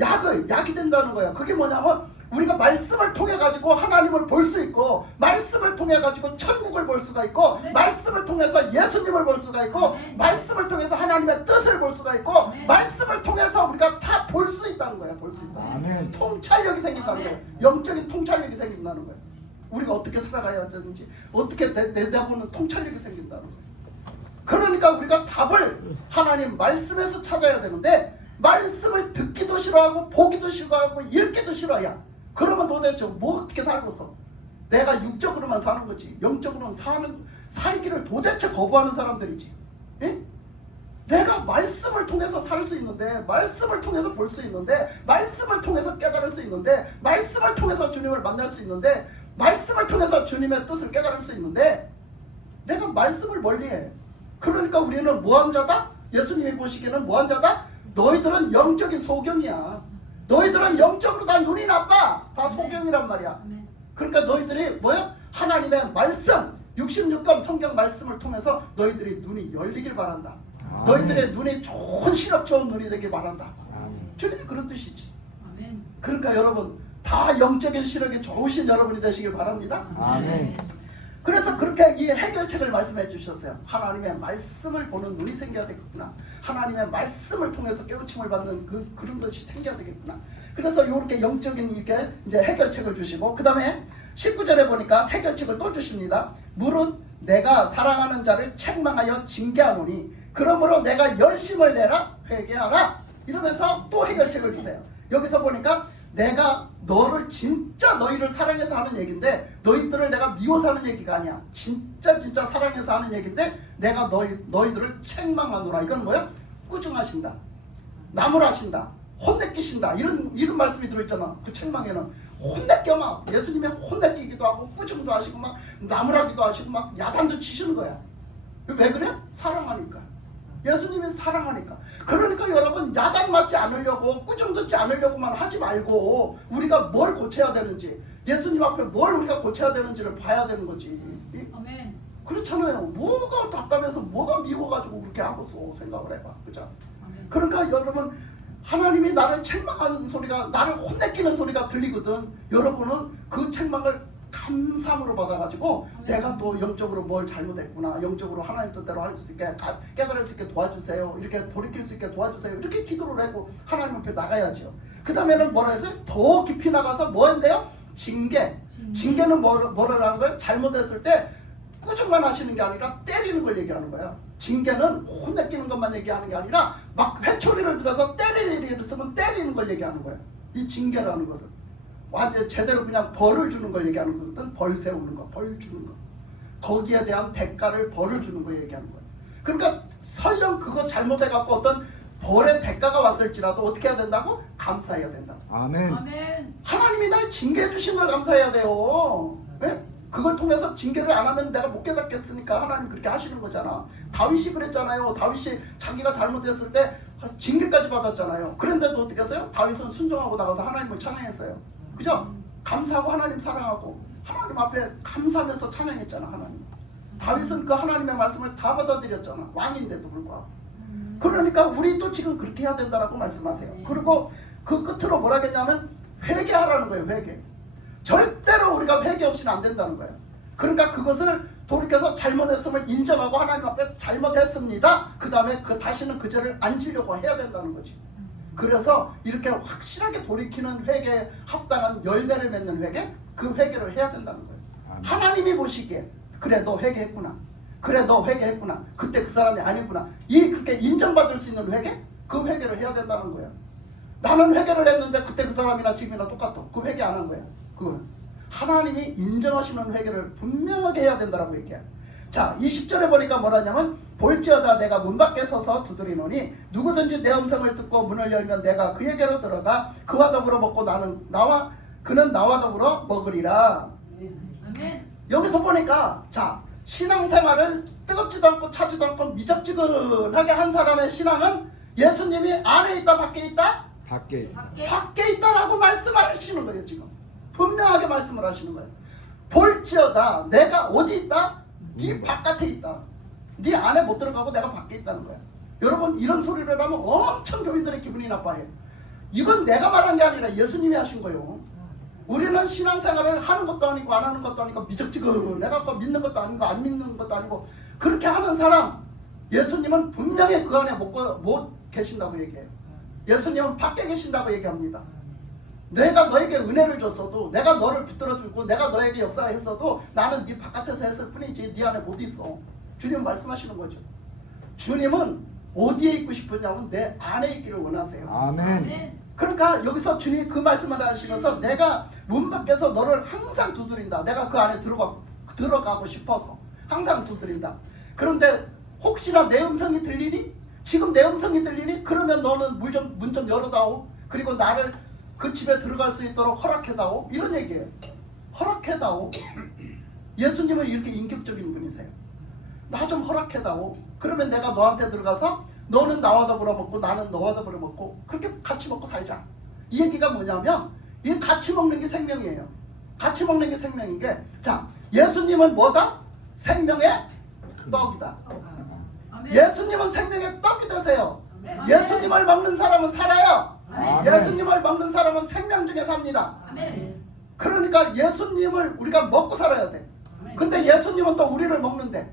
약이 된다는 거야. 그게 뭐냐면 우리가 말씀을 통해 가지고 하나님을 볼 수 있고, 말씀을 통해 가지고 천국을 볼 수가 있고, 네. 말씀을 통해서 예수님을 볼 수가 있고, 네. 말씀을 통해서 하나님의 뜻을 볼 수가 있고, 네. 말씀을 통해서 우리가 다 볼 수 있다는 거야. 볼 수 있다. 아멘. 통찰력이 생긴다는 거야. 영적인 통찰력이 생긴다는 거야. 우리가 어떻게 살아가야 하는지, 어떻게 내다보는 통찰력이 생긴다는 거야. 그러니까 우리가 답을 하나님 말씀에서 찾아야 되는데, 말씀을 듣기도 싫어하고 보기도 싫어하고 읽기도 싫어야. 그러면 도대체 뭐 어떻게 살겠어? 내가 육적으로만 사는 거지. 영적으로는 살기를 도대체 거부하는 사람들이지. 예? 내가 말씀을 통해서 살 수 있는데, 말씀을 통해서 볼 수 있는데, 말씀을 통해서 깨달을 수 있는데, 말씀을 통해서 주님을 만날 수 있는데, 말씀을 통해서 주님의 뜻을 깨달을 수 있는데, 내가 말씀을 멀리해. 그러니까 우리는 뭐한 자다? 예수님이 보시기에는 뭐한 자다? 너희들은 영적인 소경이야. 너희들은 영적으로 다 눈이 나빠. 다 소경이란 말이야. 아멘. 그러니까 너희들이 뭐야? 하나님의 말씀, 66권 성경 말씀을 통해서 너희들이 눈이 열리길 바란다. 아멘. 너희들의 눈이 좋은 시력 좋은 눈이 되길 바란다. 아멘. 주님이 그런 뜻이지. 아멘. 그러니까 여러분 다 영적인 시력이 좋으신 여러분이 되시길 바랍니다. 아멘. 그래서 그렇게 이 해결책을 말씀해 주셨어요. 하나님의 말씀을 보는 눈이 생겨야 되겠구나. 하나님의 말씀을 통해서 깨우침을 받는 그런 것이 생겨야 되겠구나. 그래서 이렇게 영적인 이게 이제 해결책을 주시고, 그 다음에 19절에 보니까 해결책을 또 주십니다. 무릇 내가 사랑하는 자를 책망하여 징계하노니 그러므로 내가 열심을 내라 회개하라. 이러면서 또 해결책을 주세요. 여기서 보니까 내가 너를 진짜 너희를 사랑해서 하는 얘기인데, 너희들을 내가 미워서 하는 얘기가 아니야. 진짜 사랑해서 하는 얘기인데, 내가 너희들을 책망하노라. 이건 뭐야? 꾸중하신다, 나무라신다, 혼내키신다. 이런 말씀이 들어있잖아. 그 책망에는 혼내켜, 막 예수님이 혼내키기도 하고 꾸중도 하시고 막 나무라기도 하시고 막 야단도 치시는 거야. 왜 그래? 사랑하니까. 예수님이 사랑하니까. 그러니까 여러분, 야단 맞지 않으려고 꾸중 듣지 않으려고만 하지 말고 우리가 뭘 고쳐야 되는지, 예수님 앞에 뭘 우리가 고쳐야 되는지를 봐야 되는 거지. 아멘. 그렇잖아요. 뭐가 답답해서 뭐가 미워가지고 그렇게 하고서 생각을 해봐. 그죠? 아멘. 그러니까 여러분, 하나님이 나를 책망하는 소리가, 나를 혼내키는 소리가 들리거든. 여러분은 그 책망을 감사함으로 받아가지고 내가 또 영적으로 뭘 잘못했구나, 영적으로 하나님 뜻대로 할 수 있게 깨달을 수 있게 도와주세요, 이렇게 돌이킬 수 있게 도와주세요, 이렇게 기도를 하고 하나님 앞에 나가야죠. 그 다음에는 뭐라 했어요? 더 깊이 나가서 뭐 한대요? 징계는 뭐를 하는 거예요? 잘못했을 때 꾸중만 하시는 게 아니라 때리는 걸 얘기하는 거야. 징계는 혼내키는 것만 얘기하는 게 아니라 막 회초리를 들어서 때릴 일이 있으면 때리는 걸 얘기하는 거야. 이 징계라는 것은 완전 제대로 그냥 벌을 주는 걸 얘기하는 거거든. 벌 세우는 거, 벌 주는 거. 거기에 대한 대가를, 벌을 주는 거 얘기하는 거야. 그러니까 설령 그거 잘못해갖고 어떤 벌의 대가가 왔을지라도 어떻게 해야 된다고? 감사해야 된다고. 아멘. 아멘. 하나님이 날 징계해 주신 걸 감사해야 돼요. 네? 그걸 통해서 징계를 안 하면 내가 못 깨닫겠으니까 하나님 그렇게 하시는 거잖아. 다윗이 그랬잖아요. 다윗이 자기가 잘못했을 때 징계까지 받았잖아요. 그런데도 어떻게 했어요? 다윗은 순종하고 나가서 하나님을 찬양했어요. 그죠? 감사하고 하나님 사랑하고 하나님 앞에 감사하면서 찬양했잖아. 하나님. 다윗은 그 하나님의 말씀을 다 받아들였잖아. 왕인데도 불구하고. 그러니까 우리도 지금 그렇게 해야 된다라고 말씀하세요. 그리고 그 끝으로 뭐라 했냐면 회개하라는 거예요. 회개. 절대로 우리가 회개 없이는 안 된다는 거예요. 그러니까 그것을 돌이켜서 잘못했음을 인정하고 하나님 앞에 잘못했습니다. 그 다음에 다시는 그 죄를 안 지려고 해야 된다는 거지. 그래서 이렇게 확실하게 돌이키는 회개에 합당한 열매를 맺는 회개, 그 회개를 해야 된다는 거예요. 아멘. 하나님이 보시기에 그래 너 회개했구나, 그래 너 회개했구나, 그때 그 사람이 아니구나, 이 그렇게 인정받을 수 있는 회개, 그 회개를 해야 된다는 거예요. 나는 회개를 했는데 그때 그 사람이나 지금이나 똑같아. 그 회개 안 한 거야. 그거는 하나님이 인정하시는 회개를 분명하게 해야 된다라고 얘기해요. 자, 20절에 보니까 뭐라냐면 볼지어다 내가 문 밖에 서서 두드리노니 누구든지 내 음성을 듣고 문을 열면 내가 그에게로 들어가 그와 더불어 먹고 그는 나와 더불어 먹으리라. 아멘. 여기서 보니까 자, 신앙생활을 뜨겁지도 않고 차지도 않고 미적지근하게 한 사람의 신앙은 예수님이 안에 있다 밖에 있다? 밖에. 밖에 있다라고 말씀하시는 거예요. 지금 분명하게 말씀을 하시는 거예요. 볼지어다 내가 어디 있다? 네 바깥에 있다. 네 안에 못 들어가고 내가 밖에 있다는 거야. 여러분, 이런 소리를 하면 엄청 교인들의 기분이 나빠해요. 이건 내가 말한 게 아니라 예수님이 하신 거예요. 우리는 신앙생활을 하는 것도 아니고 안 하는 것도 아니고 미적지근해갖고 믿는 것도 아니고 안 믿는 것도 아니고 그렇게 하는 사람, 예수님은 분명히 그 안에 못 계신다고 얘기해요. 예수님은 밖에 계신다고 얘기합니다. 내가 너에게 은혜를 줬어도, 내가 너를 붙들어주고 내가 너에게 역사했어도 나는 네 바깥에서 했을 뿐이지 네 안에 못 있어. 주님 말씀하시는 거죠. 주님은 어디에 있고 싶으냐면 내 안에 있기를 원하세요. 아멘. 그러니까 여기서 주님이 그 말씀을 하시면서 내가 문 밖에서 너를 항상 두드린다. 내가 그 안에 들어가고 싶어서 항상 두드린다. 그런데 혹시나 내 음성이 들리니? 지금 내 음성이 들리니? 그러면 너는 문 좀 열어다오. 그리고 나를 그 집에 들어갈 수 있도록 허락해다오. 이런 얘기예요. 허락해다오. 예수님은 이렇게 인격적인 분이세요. 나 좀 허락해다오. 그러면 내가 너한테 들어가서 너는 나와 더불어 먹고 나는 너와 더불어 먹고 그렇게 같이 먹고 살자. 이 얘기가 뭐냐면 이 같이 먹는 게 생명이에요. 같이 먹는 게 생명인 게, 자, 예수님은 뭐다? 생명의 떡이다. 아멘. 예수님은 생명의 떡이 되세요. 아멘. 예수님을 먹는 사람은 살아요. 아멘. 예수님을 먹는 사람은 생명 중에 삽니다. 아멘. 그러니까 예수님을 우리가 먹고 살아야 돼. 근데 예수님은 또 우리를 먹는데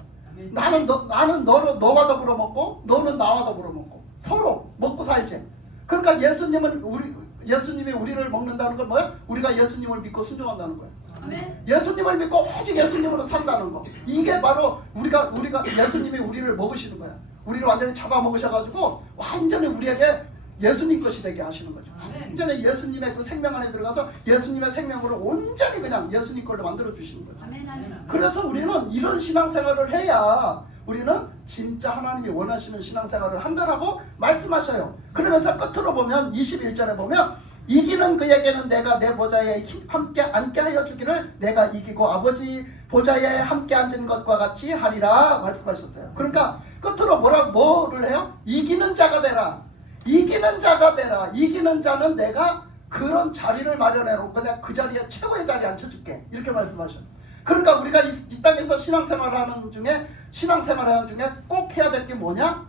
나는 너와 더불어 먹고 너는 나와 더불어 먹고 서로 먹고 살지. 그러니까 예수님이 우리를 먹는다는 건 뭐야? 우리가 예수님을 믿고 순종한다는 거야. 아멘. 예수님을 믿고 오직 예수님으로 산다는 거. 이게 바로 우리가 예수님이 우리를 먹으시는 거야. 우리를 완전히 잡아먹으셔가지고 완전히 우리에게 예수님 것이 되게 하시는 거죠. 완전히 예수님의 그 생명 안에 들어가서 예수님의 생명으로 온전히 그냥 예수님 걸로 만들어 주시는 거죠. 아멘. 아멘. 그래서 우리는 이런 신앙생활을 해야 우리는 진짜 하나님이 원하시는 신앙생활을 한다라고 말씀하셔요. 그러면서 끝으로 보면 21절에 보면 이기는 그에게는 내가 내 보좌에 함께 앉게 하여 주기를 내가 이기고 아버지 보좌에 함께 앉은 것과 같이 하리라 말씀하셨어요. 그러니까 끝으로 뭐를 해요? 이기는 자가 되라. 이기는 자가 되라. 이기는 자는 내가 그런 자리를 마련해 놓고 내가 그 자리에 최고의 자리에 앉혀줄게. 이렇게 말씀하셔요. 그러니까 우리가 이 땅에서 신앙생활하는 중에 꼭 해야 될 게 뭐냐?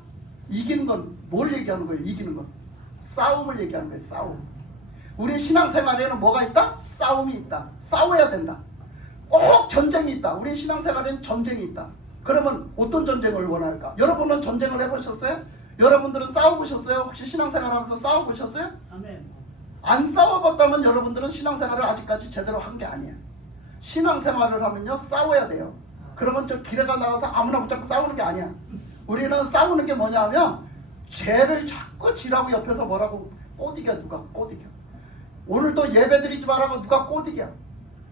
이기는 건 뭘 얘기하는 거예요? 이기는 건 싸움을 얘기하는 거예요. 싸움. 우리 신앙생활에는 뭐가 있다? 싸움이 있다. 싸워야 된다. 꼭 전쟁이 있다. 우리 신앙생활에는 전쟁이 있다. 그러면 어떤 전쟁을 원할까? 여러분은 전쟁을 해보셨어요? 여러분들은 싸워보셨어요? 혹시 신앙생활하면서 싸워보셨어요? 아멘. 안 싸워봤다면 여러분들은 신앙생활을 아직까지 제대로 한 게 아니에요. 신앙생활을 하면요 싸워야 돼요. 그러면 저 길에가 나가서 아무나 붙잡고 싸우는 게 아니야. 우리는 싸우는 게 뭐냐 하면 죄를 자꾸 지라고 옆에서 뭐라고 꼬디겨. 누가 꼬디겨. 오늘도 예배드리지 말라고 누가 꼬디겨.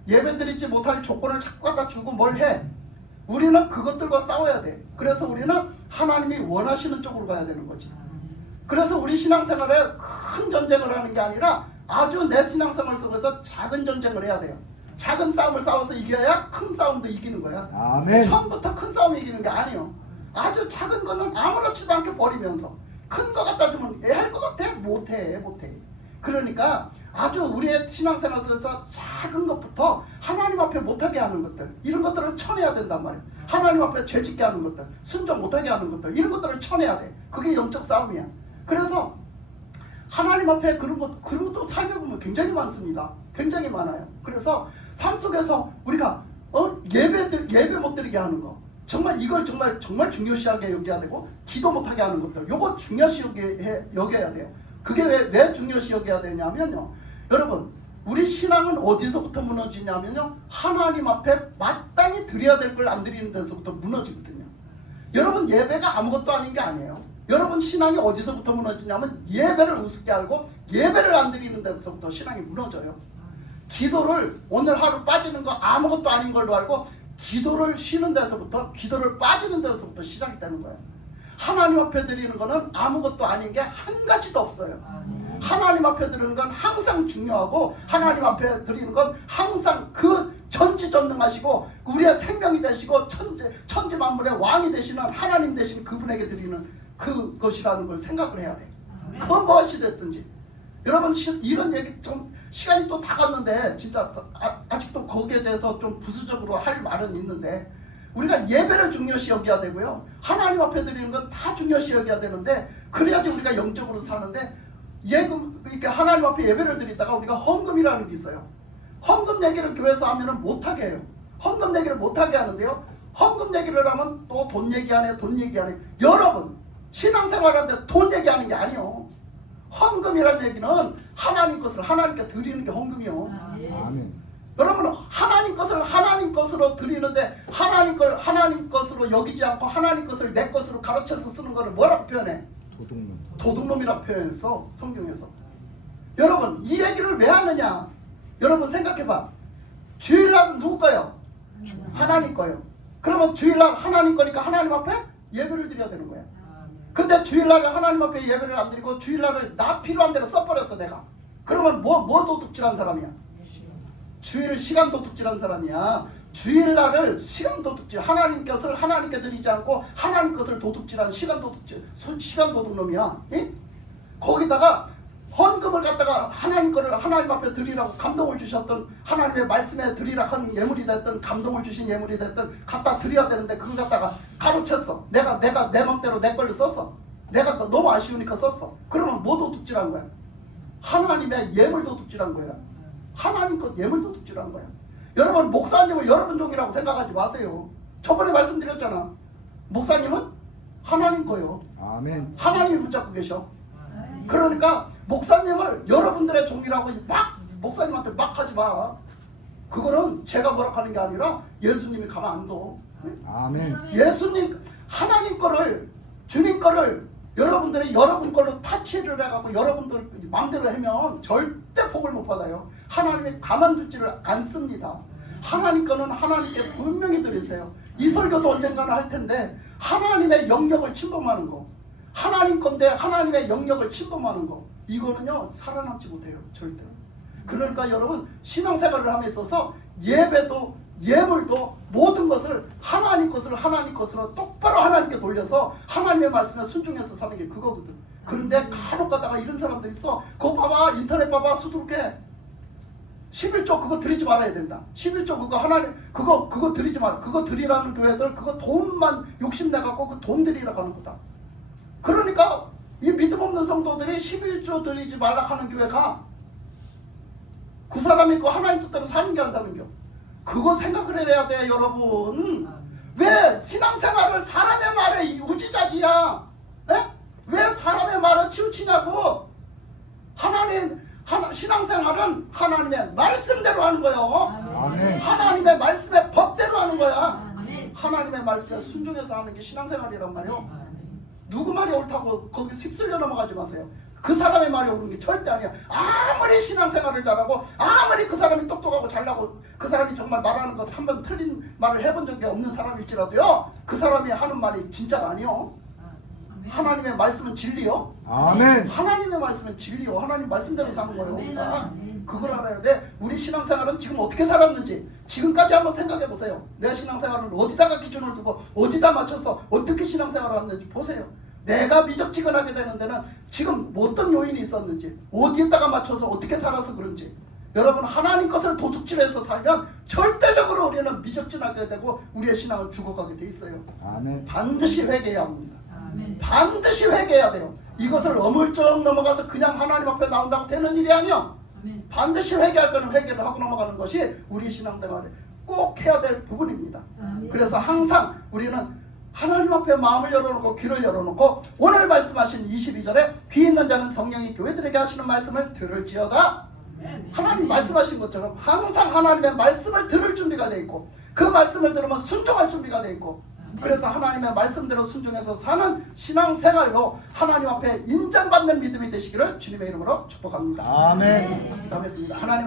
예배드리지 못할 조건을 자꾸 갖다 주고 뭘 해. 우리는 그것들과 싸워야 돼. 그래서 우리는 하나님이 원하시는 쪽으로 가야 되는 거지. 그래서 우리 신앙생활에 큰 전쟁을 하는 게 아니라 아주 내 신앙생활 속에서 작은 전쟁을 해야 돼요. 작은 싸움을 싸워서 이겨야 큰 싸움도 이기는 거야. 아멘. 처음부터 큰 싸움이 이기는 게 아니에요. 아주 작은 거는 아무렇지도 않게 버리면서 큰 거 갖다 주면 할 것 같아? 못해. 그러니까 아주 우리의 신앙생활 속에서 작은 것부터 하나님 앞에 못하게 하는 것들, 이런 것들을 쳐내야 된단 말이에요. 하나님 앞에 죄짓게 하는 것들, 순종 못하게 하는 것들, 이런 것들을 쳐내야 돼. 그게 영적 싸움이야. 그래서 하나님 앞에 그런 것, 그리고 삶에 보면 굉장히 많습니다. 굉장히 많아요. 그래서 삶 속에서 우리가 예배 못 드리게 하는 거, 정말 이걸 정말 중요시하게 여겨야 되고, 기도 못하게 하는 것들, 요거 중요시 여겨야 돼요. 그게 왜 중요시 여겨야 되냐면요, 여러분, 우리 신앙은 어디서부터 무너지냐면요, 하나님 앞에 마땅히 드려야 될 걸 안 드리는 데서부터 무너지거든요. 여러분, 예배가 아무것도 아닌 게 아니에요. 여러분, 신앙이 어디서부터 무너지냐면 예배를 우습게 알고 예배를 안 드리는 데서부터 신앙이 무너져요. 기도를 오늘 하루 빠지는 거 아무것도 아닌 걸로 알고 기도를 쉬는 데서부터, 기도를 빠지는 데서부터 시작이 되는 거예요. 하나님 앞에 드리는 거는 아무것도 아닌 게 한 가지도 없어요. 하나님 앞에 드리는 건 항상 중요하고, 하나님 앞에 드리는 건 항상 그 전지전능하시고 우리의 생명이 되시고 천지 만물의 왕이 되시는 하나님 되신 그분에게 드리는 그것이라는 걸 생각을 해야 돼. 그건 무엇이 됐든지. 여러분, 이런 얘기 좀 시간이 또 다 갔는데 진짜 아직도 거기에 대해서 좀 부수적으로 할 말은 있는데, 우리가 예배를 중요시 여겨야 되고요, 하나님 앞에 드리는 건 다 중요시 여겨야 되는데, 그래야지 우리가 영적으로 사는데, 이렇게 하나님 앞에 예배를 드리다가 우리가 헌금이라는 게 있어요. 헌금 얘기를 교회에서 하면은 못하게 해요. 헌금 얘기를 못하게 하는데요, 헌금 얘기를 하면 또 돈 얘기하네. 여러분, 신앙생활하는데 돈 얘기하는 게 아니에요. 헌금이라는 얘기는 하나님 것을 하나님께 드리는 게 헌금이요. 아멘. 여러분, 하나님 것을 하나님 것으로 드리는데 하나님 것으로 여기지 않고 하나님 것을 내 것으로 가르쳐서 쓰는 거를 뭐라고 표현해? 도둑놈이라고 표현했어, 성경에서. 여러분, 이 얘기를 왜 하느냐? 여러분 생각해봐. 주일날은 누구 거예요? 하나님 거예요. 그러면 주일날 하나님 거니까 하나님 앞에 예배를 드려야 되는 거야. 근데 주일날에 하나님 앞에 예배를 안 드리고 주일날을 나 필요한 대로 써버렸어 내가. 그러면 뭐 도둑질한 사람이야? 주일 시간 도둑질한 사람이야. 주일날을 시간 도둑질, 하나님 것을 하나님께 드리지 않고 하나님 것을 도둑질한 시간 도둑놈이야. 예? 거기다가 헌금을 갖다가 하나님 거를 하나님 앞에 드리라고 감동을 주셨던 하나님의 말씀에 드리라 하는 예물이 됐든 감동을 주신 예물이 됐든 갖다 드려야 되는데 그걸 갖다가 가로챘어. 내가 내 맘대로 내 걸로 썼어. 내가 너무 아쉬우니까 썼어. 그러면 뭐 도둑질한 거야? 하나님의 예물 도둑질한 거야. 하나님 것 예물 도둑질한 거야. 여러분 목사님을 여러분 종이라고 생각하지 마세요. 저번에 말씀드렸잖아. 목사님은 하나님 거요. 아멘. 하나님이 붙잡고 계셔. 그러니까 목사님을 여러분들의 종이라고 막 목사님한테 막 하지 마. 그거는 제가 뭐라 하는 게 아니라 예수님이 가만 안 둬. 아멘. 예수님 하나님 거를 주님 거를 여러분들이 여러분 걸로 타치를 해갖고 여러분들 마음대로 하면 절대 복을 못 받아요. 하나님이 가만두지를 않습니다. 하나님 거는 하나님께 분명히 드리세요. 이 설교도 언젠가는 할 텐데 하나님의 영역을 침범하는 거, 하나님 건데 하나님의 영역을 침범하는 거, 이거는요 살아남지 못해요 절대로. 그러니까 여러분 신앙생활을 함에 있어서 예배도 예물도 모든 것을 하나님 것으로 똑바로 하나님께 돌려서 하나님의 말씀에 순종해서 사는 게 그거거든. 그런데 간혹 가다가 이런 사람들이 있어. 그거 봐봐, 인터넷 봐봐, 수두룩해. 11조 그거 드리지 말아야 된다. 11조 그거 하나님 그거 드리지 마라. 그거 드리라는 교회들 그거 돈만 욕심내갖고 그 돈 드리라고 하는 거다. 그러니까 이 믿음 없는 성도들이 11조 드리지 말라 하는 교회가 그 사람이 그 하나님 뜻대로 사는 게 안 사는 겨. 그거 생각을 해야 돼 여러분. 왜 신앙생활을 사람의 말에 우지자지야? 에? 왜 사람의 말에 치우치냐고. 신앙생활은 하나님의 말씀대로 하는 거예요. 아멘. 하나님의 말씀의 법대로 하는 거야. 아멘. 하나님의 말씀에 순종해서 하는 게 신앙생활이란 말이에요. 누구 말이 옳다고 거기 휩쓸려 넘어가지 마세요. 그 사람의 말이 옳은 게 절대 아니야. 아무리 신앙생활을 잘하고 아무리 그 사람이 똑똑하고 잘나고 그 사람이 정말 말하는 것 한 번 틀린 말을 해본 적이 없는 사람일지라도요, 그 사람이 하는 말이 진짜가 아니요. 하나님의 말씀은 진리요. 아멘. 하나님의 말씀은 진리요. 하나님 말씀대로 사는 거예요. 그러니까 그걸 알아야 돼. 우리 신앙생활은 지금 어떻게 살았는지 지금까지 한번 생각해 보세요. 내 신앙생활을 어디다가 기준을 두고 어디다 맞춰서 어떻게 신앙생활을 하는지 보세요. 내가 미적지근하게 되는 데는 지금 어떤 요인이 있었는지, 어디에다가 맞춰서 어떻게 살아서 그런지. 여러분 하나님 것을 도둑질해서 살면 절대적으로 우리는 미적지근하게 되고 우리의 신앙은 죽어가게 돼 있어요. 아멘. 반드시 회개해야 합니다. 아멘. 반드시 회개해야 돼요. 이것을 어물쩍 넘어가서 그냥 하나님 앞에 나온다고 되는 일이 아니요. 아멘. 반드시 회개할 거는 회개를 하고 넘어가는 것이 우리 신앙생활에 꼭 해야 될 부분입니다. 아멘. 그래서 항상 우리는 하나님 앞에 마음을 열어놓고 귀를 열어놓고 오늘 말씀하신 22절에 귀 있는 자는 성령이 교회들에게 하시는 말씀을 들을지어다. 하나님 말씀하신 것처럼 항상 하나님의 말씀을 들을 준비가 돼 있고 그 말씀을 들으면 순종할 준비가 돼 있고, 그래서 하나님의 말씀대로 순종해서 사는 신앙생활로 하나님 앞에 인정받는 믿음이 되시기를 주님의 이름으로 축복합니다. 아멘. 기도하겠습니다. 하나님